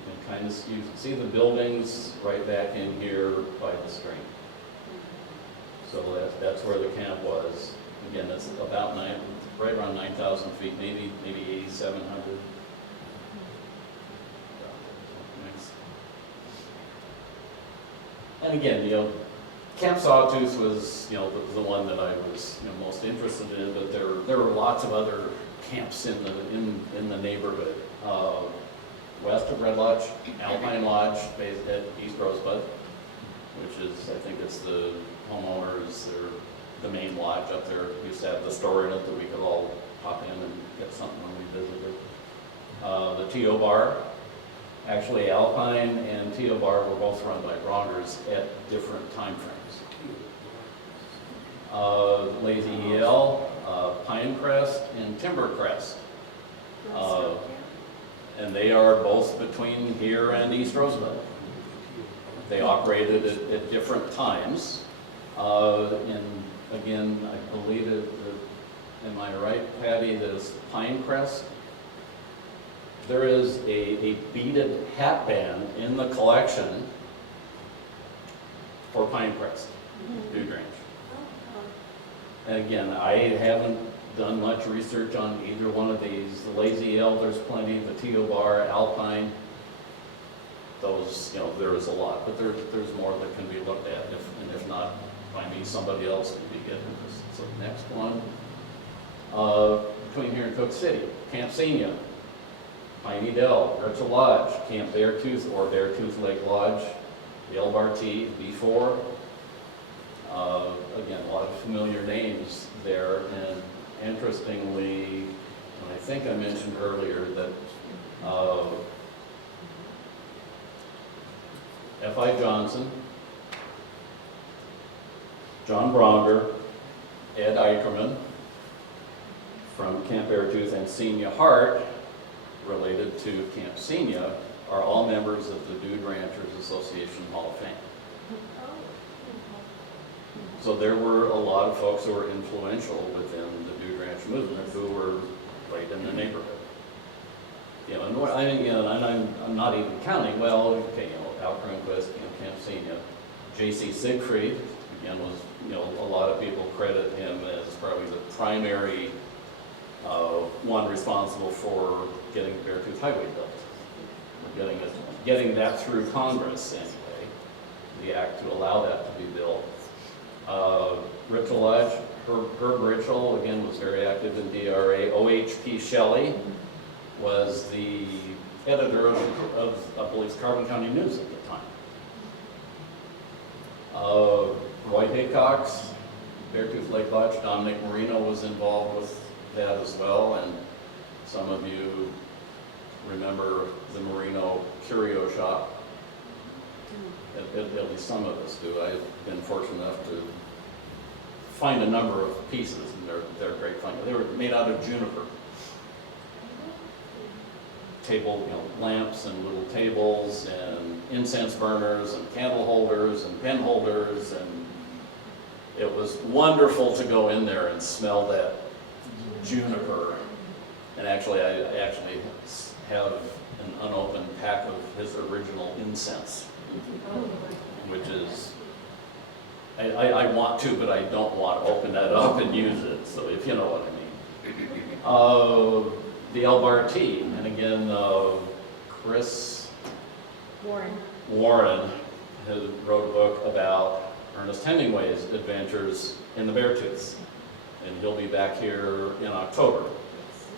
can kind of you can see the buildings right back in here by the stream. So that's where the camp was. Again, that's about right around 9,000 feet, maybe 8,700. Next. And again, you know, Camp Sawtooth was, you know, the one that I was, you know, most interested in, but there were lots of other camps in the neighborhood. West of Red Lodge, Alpine Lodge, based at East Rosebud, which is, I think it's the homeowners, the main lodge up there. We used to have the store in it that we could all pop in and get something when we visited. The T.O. Bar, actually Alpine and T.O. Bar were both run by Rogers at different time frames. Lazy Yale, Pinecrest, and Timbercrest. And they are both between here and East Rosebud. They operated at different times. And again, I believe am I right, Patty, that is Pinecrest? There is a beaded hat band in the collection for Pinecrest, Dude Ranch. And again, I haven't done much research on either one of these. The Lazy L, there's plenty. The T.O. Bar, Alpine, those, you know, there is a lot, but there's more that can be looked at. If not by me, somebody else would be getting this. So next one, between here and Cook City, Camp Sawtooth, Piney Dell, Rachel Lodge, Camp Beartooth or Beartooth Lake Lodge, the L-Bar-T, B4. Again, a lot of familiar names there, and interestingly, and I think I mentioned earlier that F.I. Johnson, John Bronger, Ed Eicherman from Camp Beartooth, and Senia Hart, related to Camp Senia, are all members of the Dude Ranchers Association Hall of Fame. So there were a lot of folks who were influential within the Dude Ranch movement who were right in the neighborhood. You know, and what, I mean, you know, and I'm not even counting, well, okay, you know, Al Cronquist, you know, Camp Senior, J.C. Siegfried, again, was, you know, a lot of people credit him as probably the primary one responsible for getting the Beartooth Highway built. Getting that through Congress anyway, the act to allow that to be built. Ritchell, Herb Ritchell, again, was very active in DRA. O.H.P. Shelley was the editor of, I believe, Carbon County News at the time. Roy Haycox, Beartooth Lake Lodge, Dominic Marino was involved with that as well, and some of you remember the Marino Curio Shop. At least some of us do. I've been fortunate enough to find a number of pieces, and they're great fun. They were made out of juniper. Table, you know, lamps and little tables and incense burners and candle holders and pen holders, and it was wonderful to go in there and smell that juniper. And actually, I actually have an unopened pack of his original incense, which is, I want to, but I don't want to open that up and use it, so if you know what I mean. The LBRT, and again, Chris Warren has wrote a book about Ernest Hemingway's adventures in the Beartooths, and he'll be back here in October.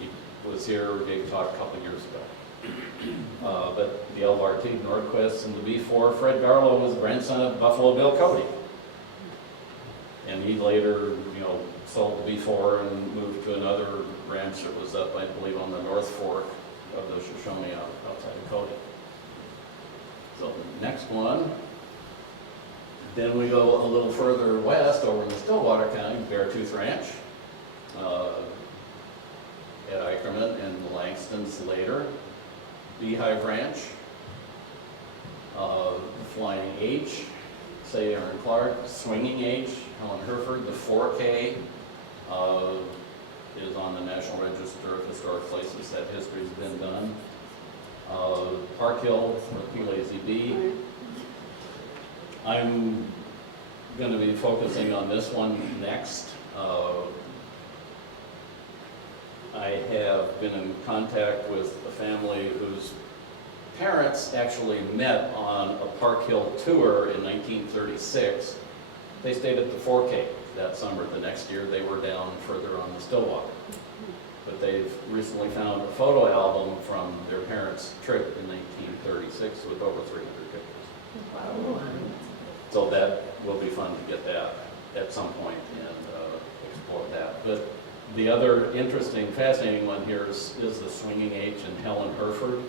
He was here, gave a talk a couple of years ago. But the LBRT, Nordquist, and the B4, Fred Garlow was the grandson of Buffalo Bill Cody. And he later, you know, sold the B4 and moved to another ranch that was up, I believe, on the North Fork of the Shoshone outside of Cody. So the next one, then we go a little further west over in the Stillwater County, Beartooth Ranch, at Eicherman and the Langstons later, Beehive Ranch, the Flying H, say Aaron Clark, Swinging H, Helen Hereford, the 4K is on the National Register of Historic Places. That history's been done. Park Hill, or P-Lazy B. I'm going to be focusing on this one next. I have been in contact with a family whose parents actually met on a Park Hill tour in 1936. They stayed at the 4K that summer. The next year they were down further on the Stillwater. But they've recently found a photo album from their parents' trip in 1936 with over 300 pictures. Wow. So that will be fun to get that at some point and explore that. But the other interesting, fascinating one here is the Swinging H and Helen Hereford.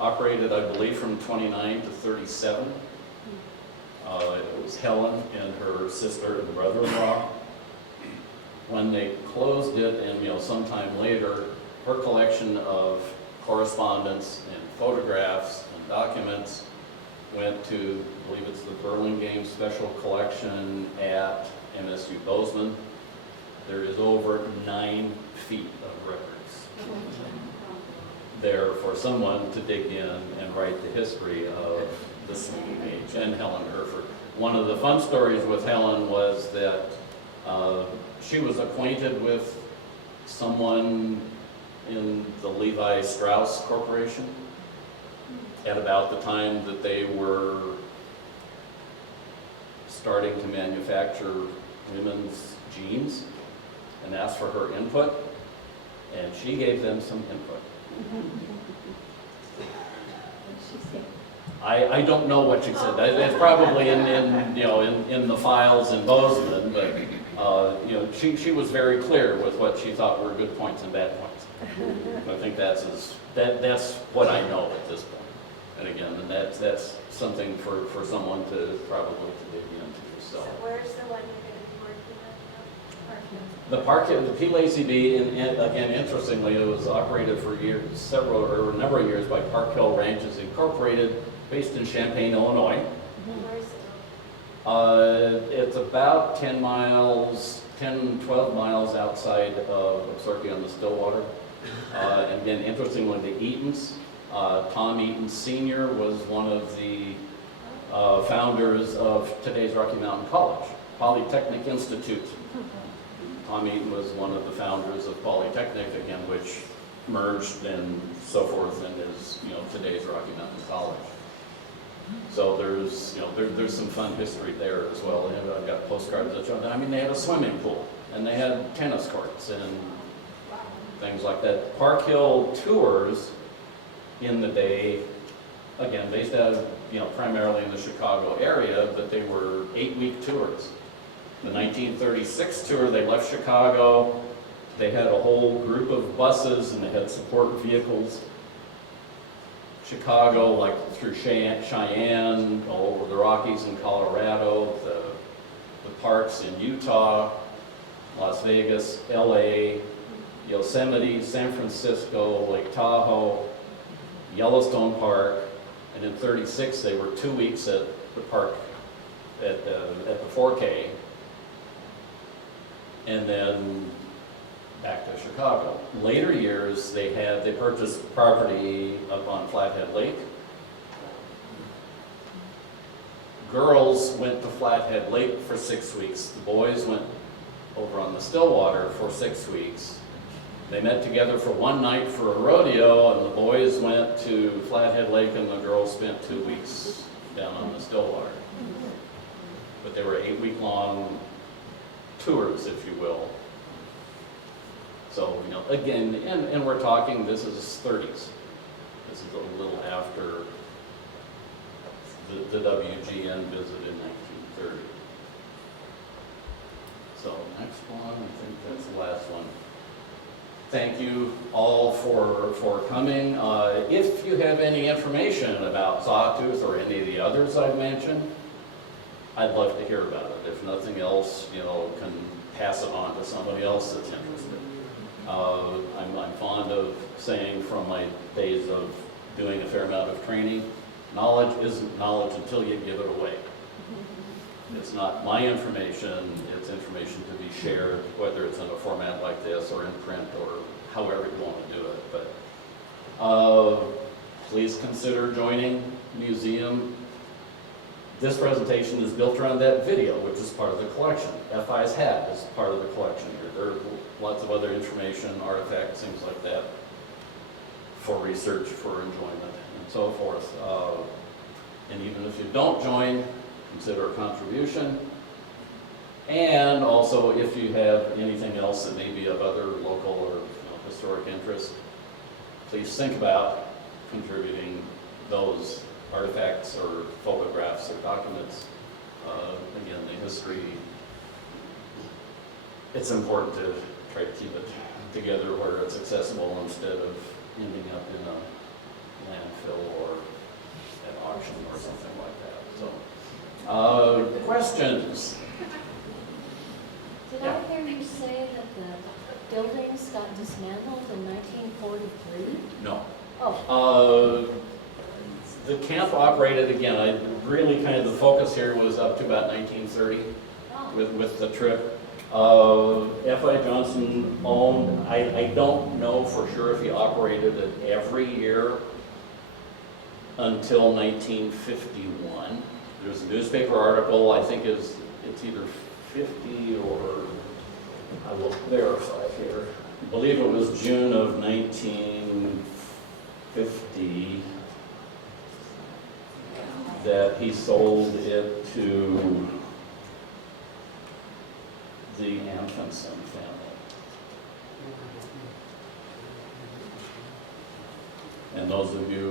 Operated, I believe, from 29 to 37. It was Helen and her sister and brother-in-law. When they closed it, and you know, sometime later, her collection of correspondence and photographs and documents went to, I believe it's the Burlingame Special Collection at MSU Bozeman. There is over 9 feet of records there for someone to dig in and write the history of the Swinging H and Helen Hereford. One of the fun stories with Helen was that she was acquainted with someone in the Levi Strauss Corporation at about the time that they were starting to manufacture women's jeans, and asked for her input, and she gave them some input. I don't know what she said. It's probably in the files in Bozeman, but you know, she was very clear with what she thought were good points and bad points. I think that's what I know at this point. And again, and that's something for someone to probably dig into. So where's the one you're going to be working on? the park, the P-Lazy B, and again, interestingly, it was operated for a number of years by Park Hill Ranches Incorporated, based in Champaign, Illinois. Where's it? It's about 10, 12 miles outside of Absaroka on the Stillwater. And then interestingly, the Eatons, Tom Eaton Sr. was one of the founders of today's Rocky Mountain College, Polytechnic Institute. Tom Eaton was one of the founders of Polytechnic, again, which merged and so forth and is, today's Rocky Mountain College. So there's, there's some fun history there as well. And I've got postcards that show that. I mean, they had a swimming pool and they had tennis courts and things like that. Park Hill tours in the day, again, based out of, primarily in the Chicago area, but they were 8-week tours. The 1936 tour, they left Chicago. They had a whole group of buses and they had support vehicles. Chicago, like through Cheyenne, all over the Rockies in Colorado, the parks in Utah, Las Vegas, LA, Yosemite, San Francisco, Lake Tahoe, Yellowstone Park, and in 36 they were 2 weeks at the park at the 4K, and then back to Chicago. Later years they purchased property up on Flathead Lake. Girls went to Flathead Lake for 6 weeks. The boys went over on the Stillwater for 6 weeks. They met together for one night for a rodeo, and the boys went to Flathead Lake and the girls spent 2 weeks down on the Stillwater. But they were 8-week-long tours, if you will. So, again, and we're talking, this is 30s. This is a little after the WGN visit in 1930. So, next one, I think that's the last one. Thank you all for coming. If you have any information about Sawtooth or any of the others I've mentioned, I'd love to hear about it. If nothing else, can pass it on to somebody else that's interested. I'm fond of saying from my days of doing a fair amount of training, knowledge isn't knowledge until you give it away. It's not my information, it's information to be shared, whether it's in a format like this or in print or however you want to do it. But please consider joining the museum. This presentation is built around that video, which is part of the collection. FI's hat is part of the collection here. There are lots of other information, artifacts, things like that for research, for enjoyment, and so forth. And even if you don't join, consider a contribution. And also, if you have anything else that may be of other local or historic interest, please think about contributing those artifacts or photographs or documents. Again, the history, it's important to try to keep it together where it's accessible instead of ending up in a landfill or an auction or something like that. So, questions? Did I hear you say that the buildings got dismantled in 1943? No. Oh, The camp operated, again, the focus here was up to about 1930 oh. with the trip. F.I. Johnson owned, I don't know for sure if he operated it every year until 1951. There's a newspaper article, I think it's either 50 or, I will verify here. I believe it was June of 1950 that he sold it to the Amundsen family. And those of you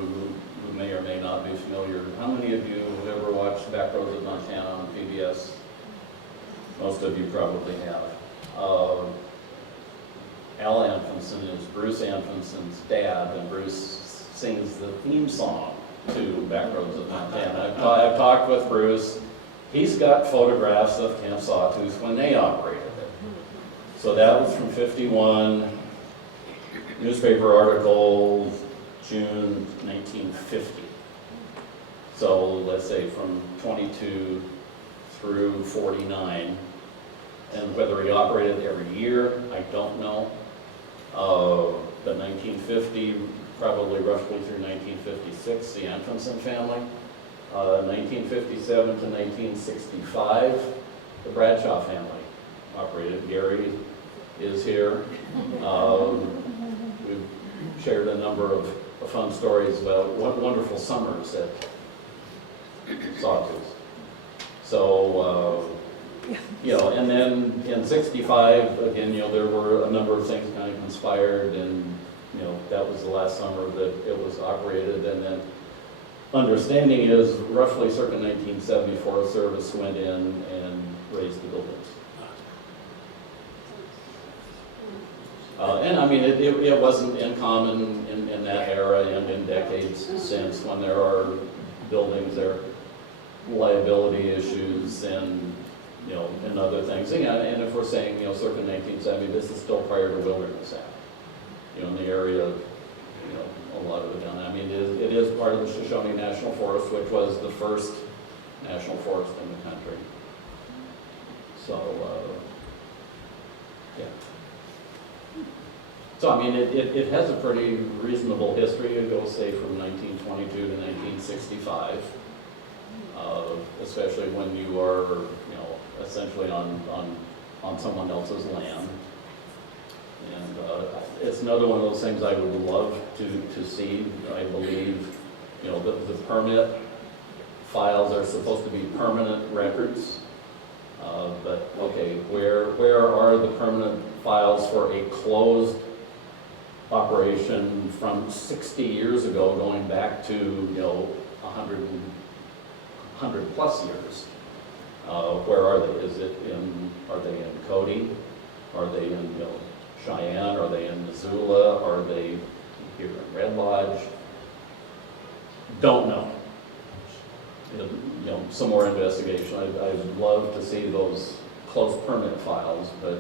who may or may not be familiar, how many of you have ever watched Back Roads of Montana on PBS? Most of you probably have. Al Amundsen is Bruce Amundsen's dad, and Bruce sings the theme song to Back Roads of Montana. I've talked with Bruce. He's got photographs of Camp Sawtooth when they operated it. So that was from 51, newspaper article, June 1950. So let's say from 22 through 49. And whether he operated every year, I don't know. but 1950, probably roughly through 1956, the Antonsen family. 1957 to 1965, the Bradshaw family operated. Gary is here. We've shared a number of fun stories about wonderful summers at Sawtooth. So, and then in 65, again, there were a number of things kind of conspired, and, that was the last summer that it was operated. And then understanding is roughly circa 1974, service went in and raised the buildings. And I mean, it wasn't uncommon in that era and in decades since, when there are buildings, there are liability issues and, and other things. And if we're saying, circa 1970, this is still prior to Wilderness Act. In the area, a lot of it down there. I mean, it is part of the Shoshone National Forest, which was the first national forest in the country. So, yeah. So, I mean, it has a pretty reasonable history. It goes, say, from 1922 to 1965, especially when you are, essentially on someone else's land. And it's another one of those things I would love to see. I believe, the permit files are supposed to be permanent records. But, okay, where are the permanent files for a closed operation from 60 years ago, going back to, 100 plus years? Where are they? Are they in Cody? Are they in, Cheyenne? Are they in Missoula? Are they here in Red Lodge? Don't know. Some more investigation. I'd love to see those closed permit files, but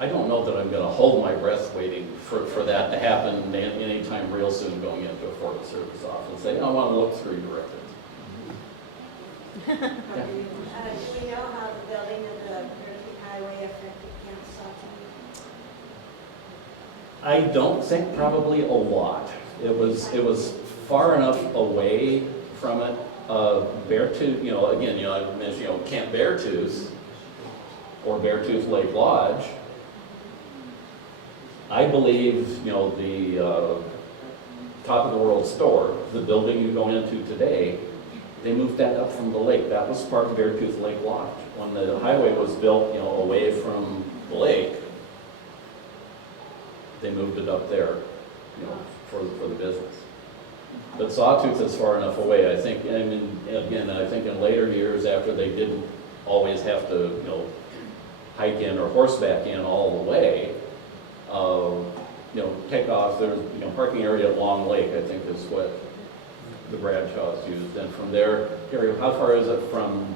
I don't know that I'm going to hold my breath waiting for that to happen anytime real soon, going into a Forest Service office and say, I want to look through your records. Do we know how the building of the Beartooth Highway affected Camp Sawtooth? I don't think probably a lot. It was far enough away from it. Beartooth, again, I mentioned, Camp Beartooth or Beartooth Lake Lodge. I believe, the top of the world store, the building you go into today, they moved that up from the lake. That was part of Beartooth Lake Lodge. When the highway was built, away from the lake, they moved it up there, for the business. But Sawtooth is far enough away, I think. I mean, again, I think in later years, after they didn't always have to, hike in or horseback in all the way, take off. There's, parking area at Long Lake, I think, is what the Bradshaws used. And from there, Gary, how far is it from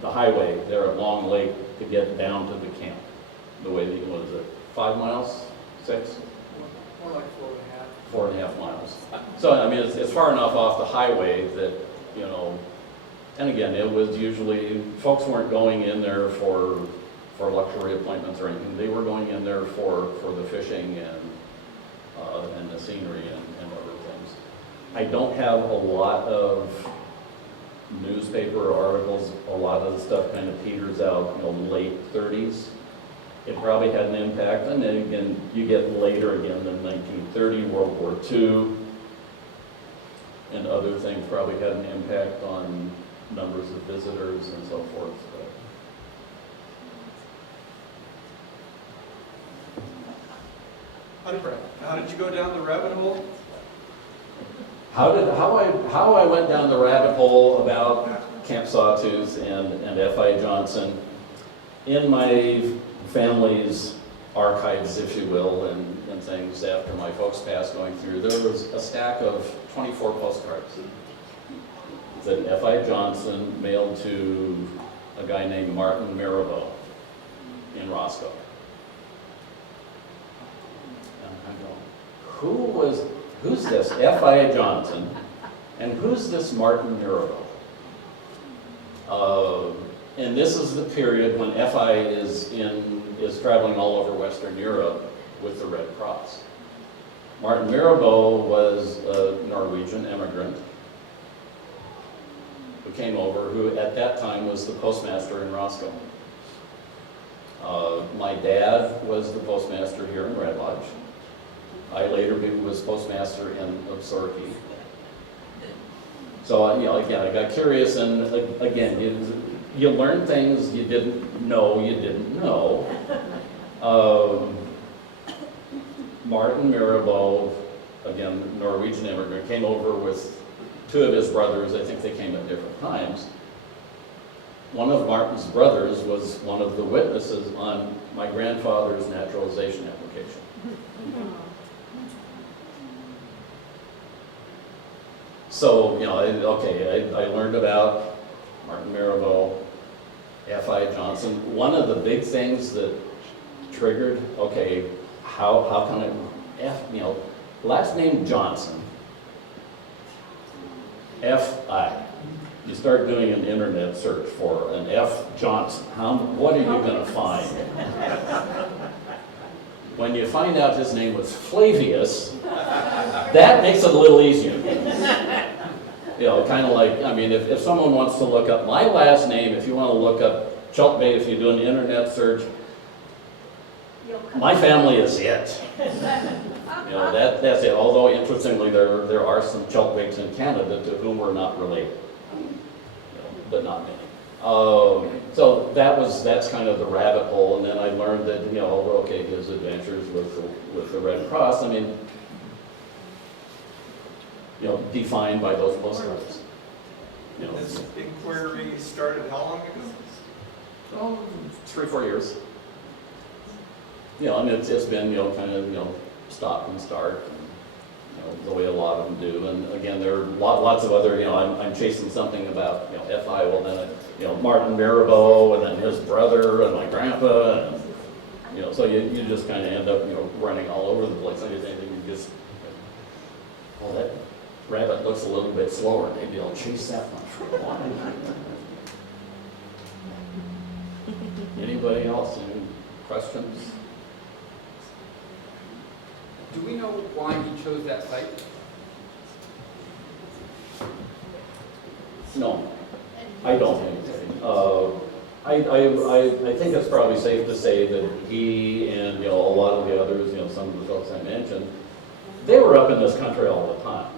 the highway there at Long Lake to get down to the camp? The way that, what is it, 5 miles, 6? More like 4.5 miles. So, I mean, it's far enough off the highway that, and again, it was usually, folks weren't going in there for luxury appointments or anything. They were going in there for the fishing and the scenery and other things. I don't have a lot of newspaper articles. A lot of the stuff kind of peters out, late 30s. It probably had an impact, and then again, you get later again in 1930, World War II, and other things probably had an impact on numbers of visitors and so forth. How did you go down the rabbit hole? How I went down the rabbit hole about Camp Sawtooth and F.I. Johnson in my family's archives, if you will, and things after my folks passed going through, there was a stack of 24 postcards that F.I. Johnson mailed to a guy named Martin Mirabeau in Roscoe. And I'm going, who's this F.I. Johnson, and who's this Martin Mirabeau? And this is the period when F.I. is traveling all over Western Europe, with the Red Cross. Martin Mirabeau was a Norwegian immigrant who came over, who at that time was the postmaster in Roscoe. My dad was the postmaster here in Red Lodge. I later was postmaster in Absorki. So, again, I got curious, and again, you learn things you didn't know. Martin Mirabeau, again, Norwegian immigrant, came over with two of his brothers. I think they came at different times. One of Martin's brothers was one of the witnesses on my grandfather's naturalization application. So, I learned about Martin Mirabeau, F.I. Johnson. One of the big things that triggered, how can I, last name Johnson, F.I. You start doing an internet search for an F. Johnson. What are you going to find? When you find out his name was Flavius, that makes it a little easier. Kind of like, if someone wants to look up my last name, if you want to look up Tjeltveit, if you do an internet search, my family is it. That's it. Although, interestingly, there are some Tjeltveits in Canada to whom we're not related, but not many. So that's kind of the rabbit hole, and then I learned that, his adventures with the Red Cross, defined by those postcards. This inquiry started how long ago? 3-4 years. It's been, kind of, stop and start, and, the way a lot of them do. And again, there are lots of other, I'm chasing something about, F.I., well then, Martin Mirabeau, and then his brother, and my grandpa, and, so you just kind of end up, running all over the place. And you just, that rabbit looks a little bit slower, maybe I'll chase that one for a while. Anybody else, any questions? Do we know why he chose that site? No, I don't think so. I think it's probably safe to say that he and, a lot of the others, some of the folks I mentioned, they were up in this country all the time.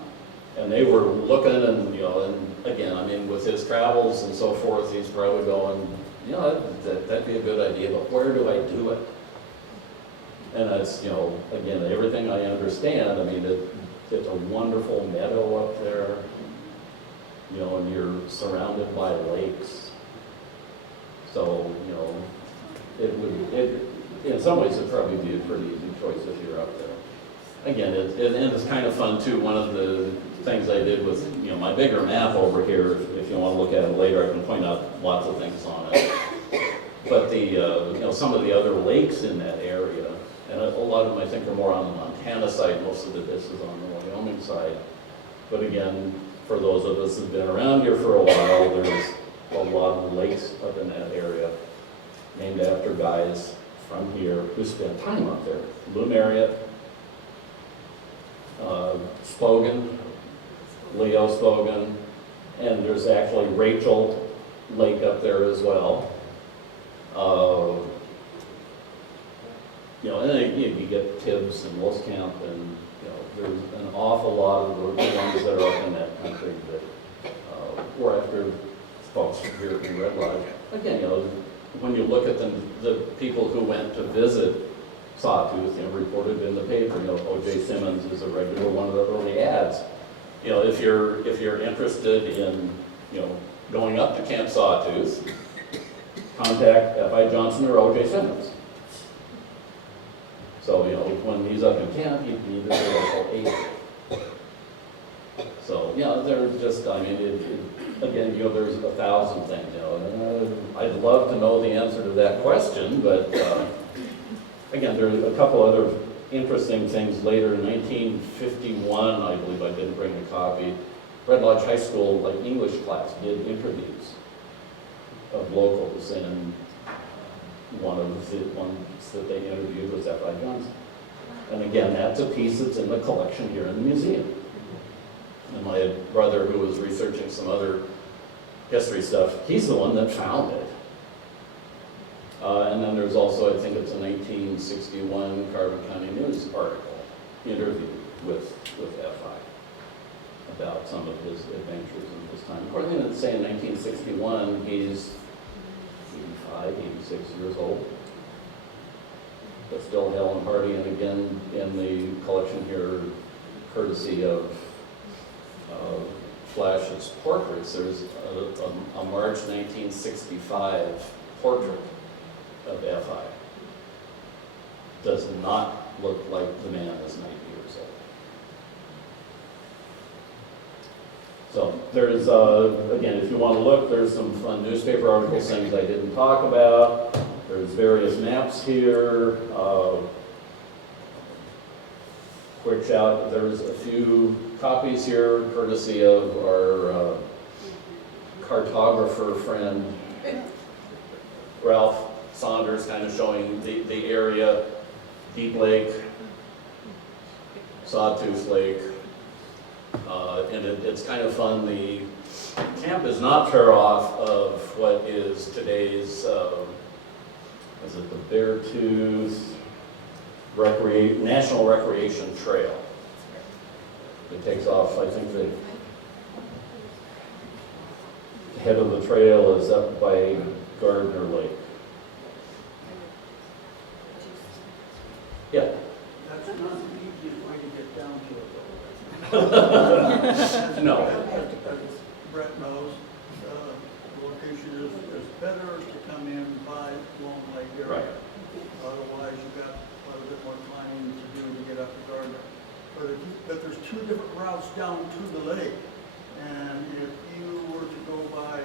And they were looking and, and again, with his travels and so forth, he's probably going, that'd be a good idea, but where do I do it? And it's, again, everything I understand, it's a wonderful meadow up there, and you're surrounded by lakes. So, in some ways, it'd probably be a pretty easy choice if you're up there. Again, and it's kind of fun too. One of the things I did was, my bigger map over here, if you want to look at it later, I can point out lots of things on it. But some of the other lakes in that area, and a lot of them I think are more on the Montana side, most of this is on the Wyoming side. But again, for those of us who've been around here for a while, there's a lot of lakes up in that area, named after guys from here who spent time up there. Lou Marriott, Spogan, Leo Spogan, and there's actually Rachel Lake up there as well. And then you get Tibbs and Wolfcamp, and there's an awful lot of the ones that are up in that country that were after folks here in Red Lodge. Again, when you look at the people who went to visit Sawtooth, reported in the paper, O.J. Simmons is a regular one of the early ads. If you're interested in, going up to Camp Sawtooth, contact F.I. Johnson or O.J. Simmons. So, when he's up in camp, he needs a local aid. So, there's just, again, there's 1,000 things, I'd love to know the answer to that question, but again, there's a couple other interesting things later. In 1951, I believe, I didn't bring a copy, Red Lodge High School, English class, did interviews of locals, and one of the ones that they interviewed was F.I. Johnson. And again, that's a piece that's in the collection here in the museum. And my brother, who was researching some other history stuff, he's the one that found it. And then there's also, I think it's a 1961 Carbon County News article, interview with F.I. about some of his adventures in his time. According to say in 1961, he's 85, 86 years old, but still hale and hearty, and again, in the collection here, courtesy of Flash's portraits, there's a March 1965 portrait of F.I. Does not look like the man is 90 years old. So there's, again, if you want to look, there's some fun newspaper articles, things I didn't talk about. There's various maps here. Quick shout, there's a few copies here, courtesy of our cartographer friend, Ralph Saunders, kind of showing the area, Deep Lake, Sawtooth Lake, and it's kind of fun. The camp is not far off of what is today's, is it the Beartooth National Recreation Trail. It takes off, I think the head of the trail is up by Gardner Lake. Yeah. That's not the easiest way to get down to it, though. No. As Brett knows, the location is better to come in by Long Lake area. Right. Otherwise, you've got quite a bit more climbing to do to get up to Gardner. But there's two different routes down to the lake. And if you were to go by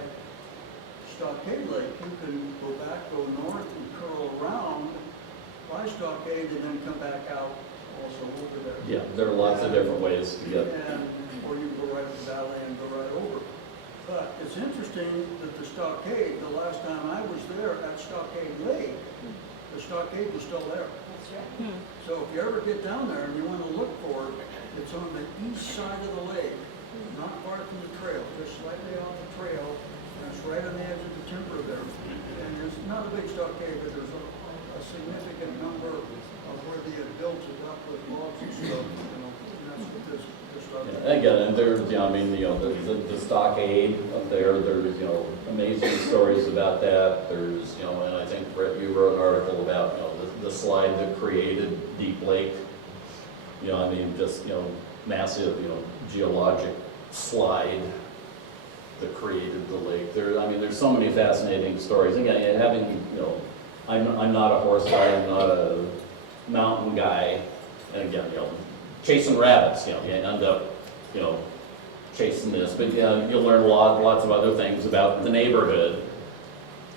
Stockade Lake, you can go back, go north and curl around by Stockade and then come back out also over there. Yeah, there are lots of different ways to get. And, or you can go right up the valley and go right over. But it's interesting that the Stockade, the last time I was there at Stockade Lake, the Stockade was still there. That's right. So if you ever get down there and you want to look for it, it's on the east side of the lake, not far from the trail, just slightly off the trail, and it's right on the edge of the timber there. And there's not a big stockade, but there's a significant number of where they had built it up with logs and stuff, and that's what this stockade. Yeah, again, and there's, I mean, the stockade up there, there's, amazing stories about that. There's, and I think, Brett, you wrote an article about, the slide that created Deep Lake. I mean, just, massive, geologic slide that created the lake. There's so many fascinating stories. Again, having, I'm not a horse guy, I'm not a mountain guy, and again, chasing rabbits, you end up, chasing this, but you'll learn lots of other things about the neighborhood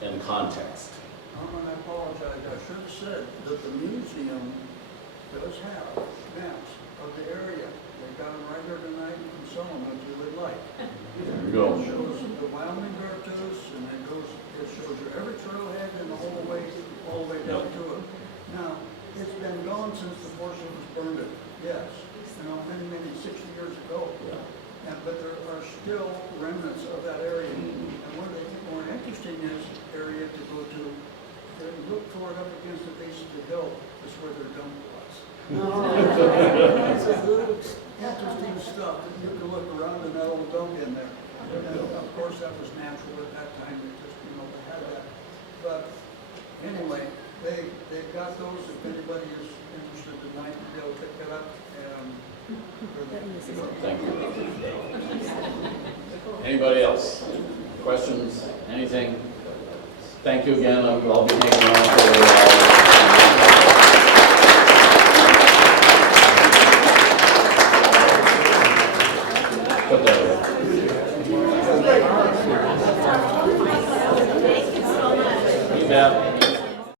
and context. And I apologize, I should have said that the museum does have maps of the area. They've got them right here tonight, you can show them if you would like. There you go. It shows the Wyoming Beartooths, and it shows you every trailhead and the whole way, all the way down to it. Now, it's been gone since the Forest Service burned it, yes, many 60 years ago. Yeah. But there are still remnants of that area. And one of the more interesting area to go to, look for it up against the base of the hill, is where their dump was. It's a little interesting stuff that you can look around in that old dump in there. And of course, that was natural at that time, they just, they had that. But anyway, they've got those, if anybody is interested tonight, they'll pick it up. Thank you. Anybody else? Questions? Anything? Thank you again. I'll be hanging on for a while. Put that away. Thank you so much. You bet.